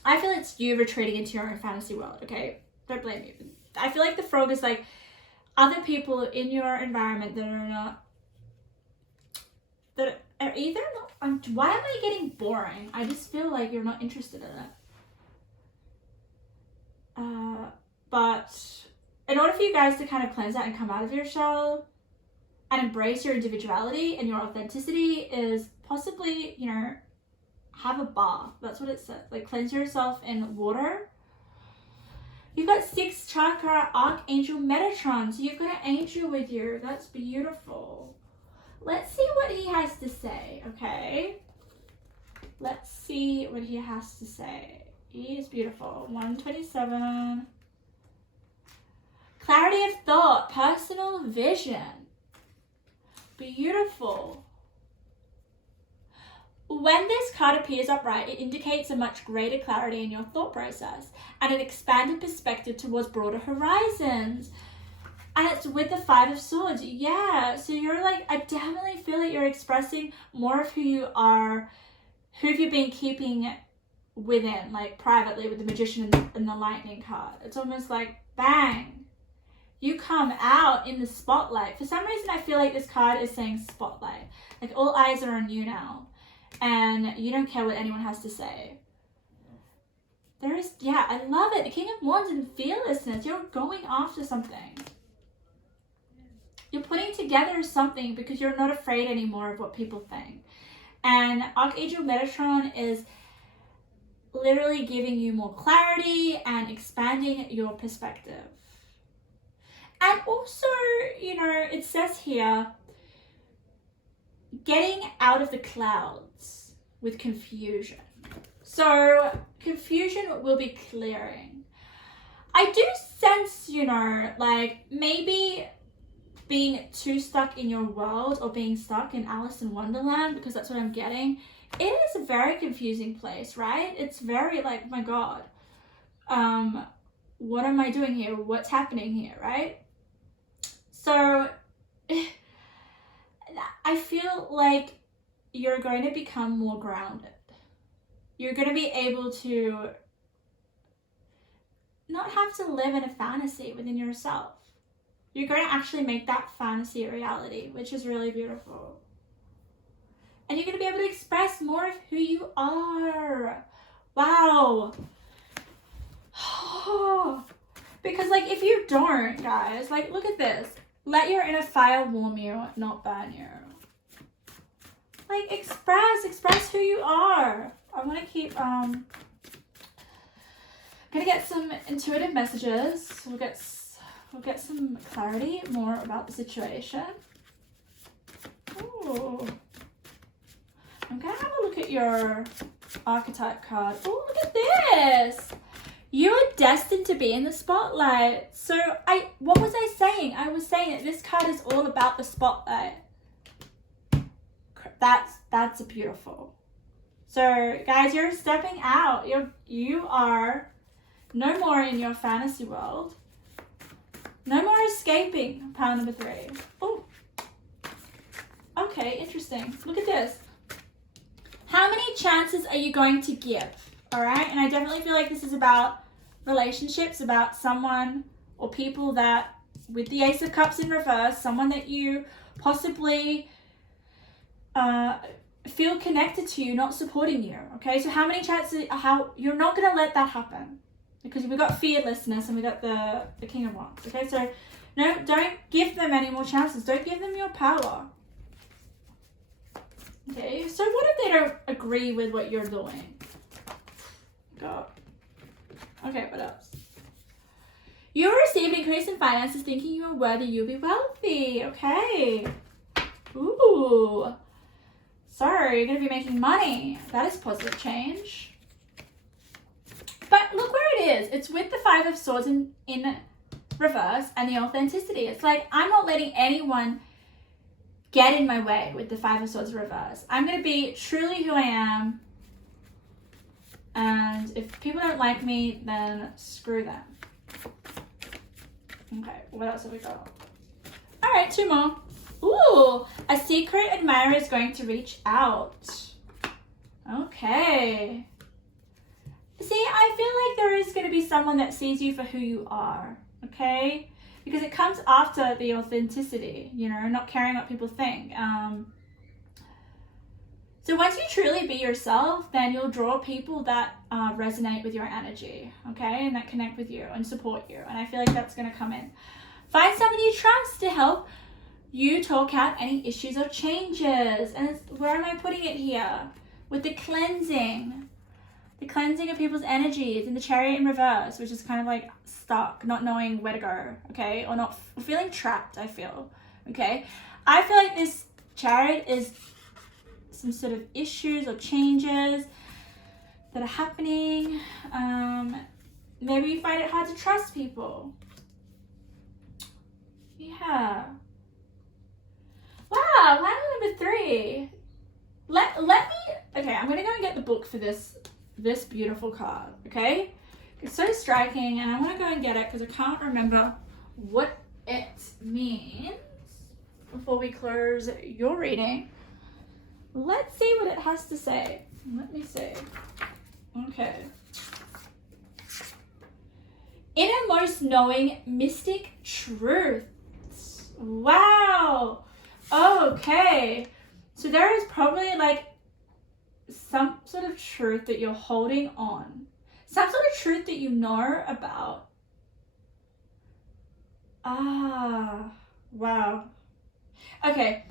I feel it's you retreating into your own fantasy world, okay? Don't blame me. I feel like the frog is like other people in your environment that are not, that are either not, why am I getting boring? I just feel like you're not interested in it. But in order for you guys to kind of cleanse that and come out of your shell and embrace your individuality and your authenticity is possibly, you know, have a bath. That's what it says. Like cleanse yourself in water. You've got 6th chakra Archangel Metatron. So you've got an angel with you. That's beautiful. Let's see what he has to say, okay? Let's see what he has to say. He is beautiful. 127. Clarity of thought. Personal vision. Beautiful. When this card appears upright, it indicates a much greater clarity in your thought process and an expanded perspective towards broader horizons. And it's with the 5 of Swords. Yeah, so you're like, I definitely feel like you're expressing more of who you are, who you've been keeping within, like privately with the Magician and the Lightning card. It's almost like, bang. You come out in the spotlight. For some reason, I feel like this card is saying spotlight. Like all eyes are on you now. And you don't care what anyone has to say. There is, yeah, I love it. The King of Wands and fearlessness. You're going after something. You're putting together something because you're not afraid anymore of what people think. And Archangel Metatron is literally giving you more clarity and expanding your perspective. And also, you know, it says here, getting out of the clouds with confusion. So confusion will be clearing. I do sense, you know, like maybe being too stuck in your world or being stuck in Alice in Wonderland, because that's what I'm getting. It is a very confusing place, right? It's very like, oh my God, what am I doing here? What's happening here, right? So I feel like you're going to become more grounded. You're going to be able to not have to live in a fantasy within yourself. You're going to actually make that fantasy a reality, which is really beautiful. And you're going to be able to express more of who you are. Wow. Because like if you don't, guys, like look at this. Let your inner fire warm you, not burn you. Like express who you are. I want to keep gonna get some intuitive messages. We'll get some clarity more about the situation. Ooh. I'm gonna have a look at your archetype card. Oh, look at this. You are destined to be in the spotlight. So what was I saying? I was saying that this card is all about the spotlight. That's beautiful. So guys, you're stepping out. You are no more in your fantasy world. No more escaping. Pile number 3. Oh. Okay, interesting. Look at this. How many chances are you going to give? All right. And I definitely feel like this is about relationships, about someone or people that, with the Ace of Cups in reverse, someone that you possibly feel connected to you, not supporting you. Okay. So how many chances, how you're not going to let that happen, because we got fearlessness and we got the King of Wands. Okay. So no, don't give them any more chances. Don't give them your power. Okay, so what if they don't agree with what you're doing? God. Okay, what else? You'll receive an increase in finances, thinking you are worthy, you'll be wealthy. Okay. Ooh. So, you're going to be making money. That is positive change. But look where it is. It's with the 5 of Swords in reverse and the authenticity. It's like, I'm not letting anyone get in my way with the 5 of Swords reverse. I'm going to be truly who I am. And if people don't like me, then screw them. Okay, what else have we got? All right, 2 more. Ooh, a secret admirer is going to reach out. Okay. See, I feel like there is going to be someone that sees you for who you are. Okay? Because it comes after the authenticity, you know, not caring what people think. So once you truly be yourself, then you'll draw people that resonate with your energy, okay? And that connect with you and support you. And I feel like that's going to come in. Find somebody you trust to help you talk out any issues or changes. And where am I putting it here? With the cleansing. The cleansing of people's energies in the Chariot in reverse, which is kind of like stuck, not knowing where to go, okay? Or not feeling trapped, I feel, okay? I feel like this Chariot is some sort of issues or changes that are happening. Maybe you find it hard to trust people. Yeah. Wow, line number 3. Let me, okay, I'm gonna go and get the book for this beautiful card, okay? It's so striking, and I want to go and get it because I can't remember what it means before we close your reading. Let's see what it has to say. Let me see. Okay. Innermost knowing, mystic truths. Wow. Okay. So there is probably like some sort of truth that you're holding on. Some sort of truth that you know about. Ah, wow. Okay.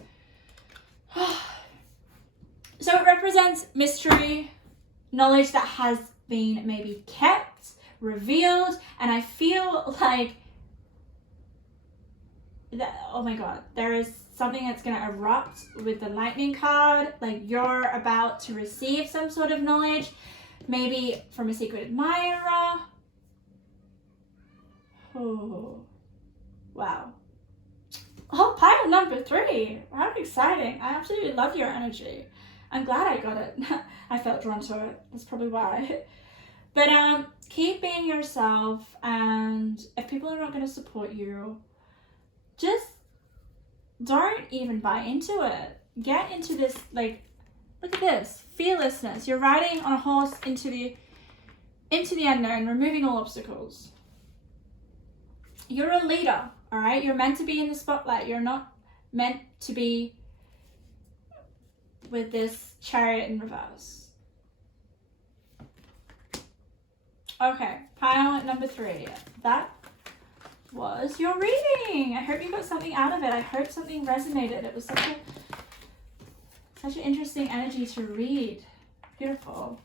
So So it represents mystery, knowledge that has been maybe kept, revealed, and I feel like that, oh my god, there is something that's going to erupt with the lightning card. Like you're about to receive some sort of knowledge, maybe from a secret admirer. Oh, wow. Oh, pile number 3. How exciting. I absolutely love your energy. I'm glad I got it. I felt drawn to it. That's probably why. But keep being yourself, and if people are not going to support you, just don't even buy into it. Get into this, like, look at this. Fearlessness. You're riding on a horse into the unknown, removing all obstacles. You're a leader, all right? You're meant to be in the spotlight. You're not meant to be with this Chariot in reverse. Okay, pile number 3. That was your reading. I hope you got something out of it. I hope something resonated. It was such an interesting energy to read. Beautiful.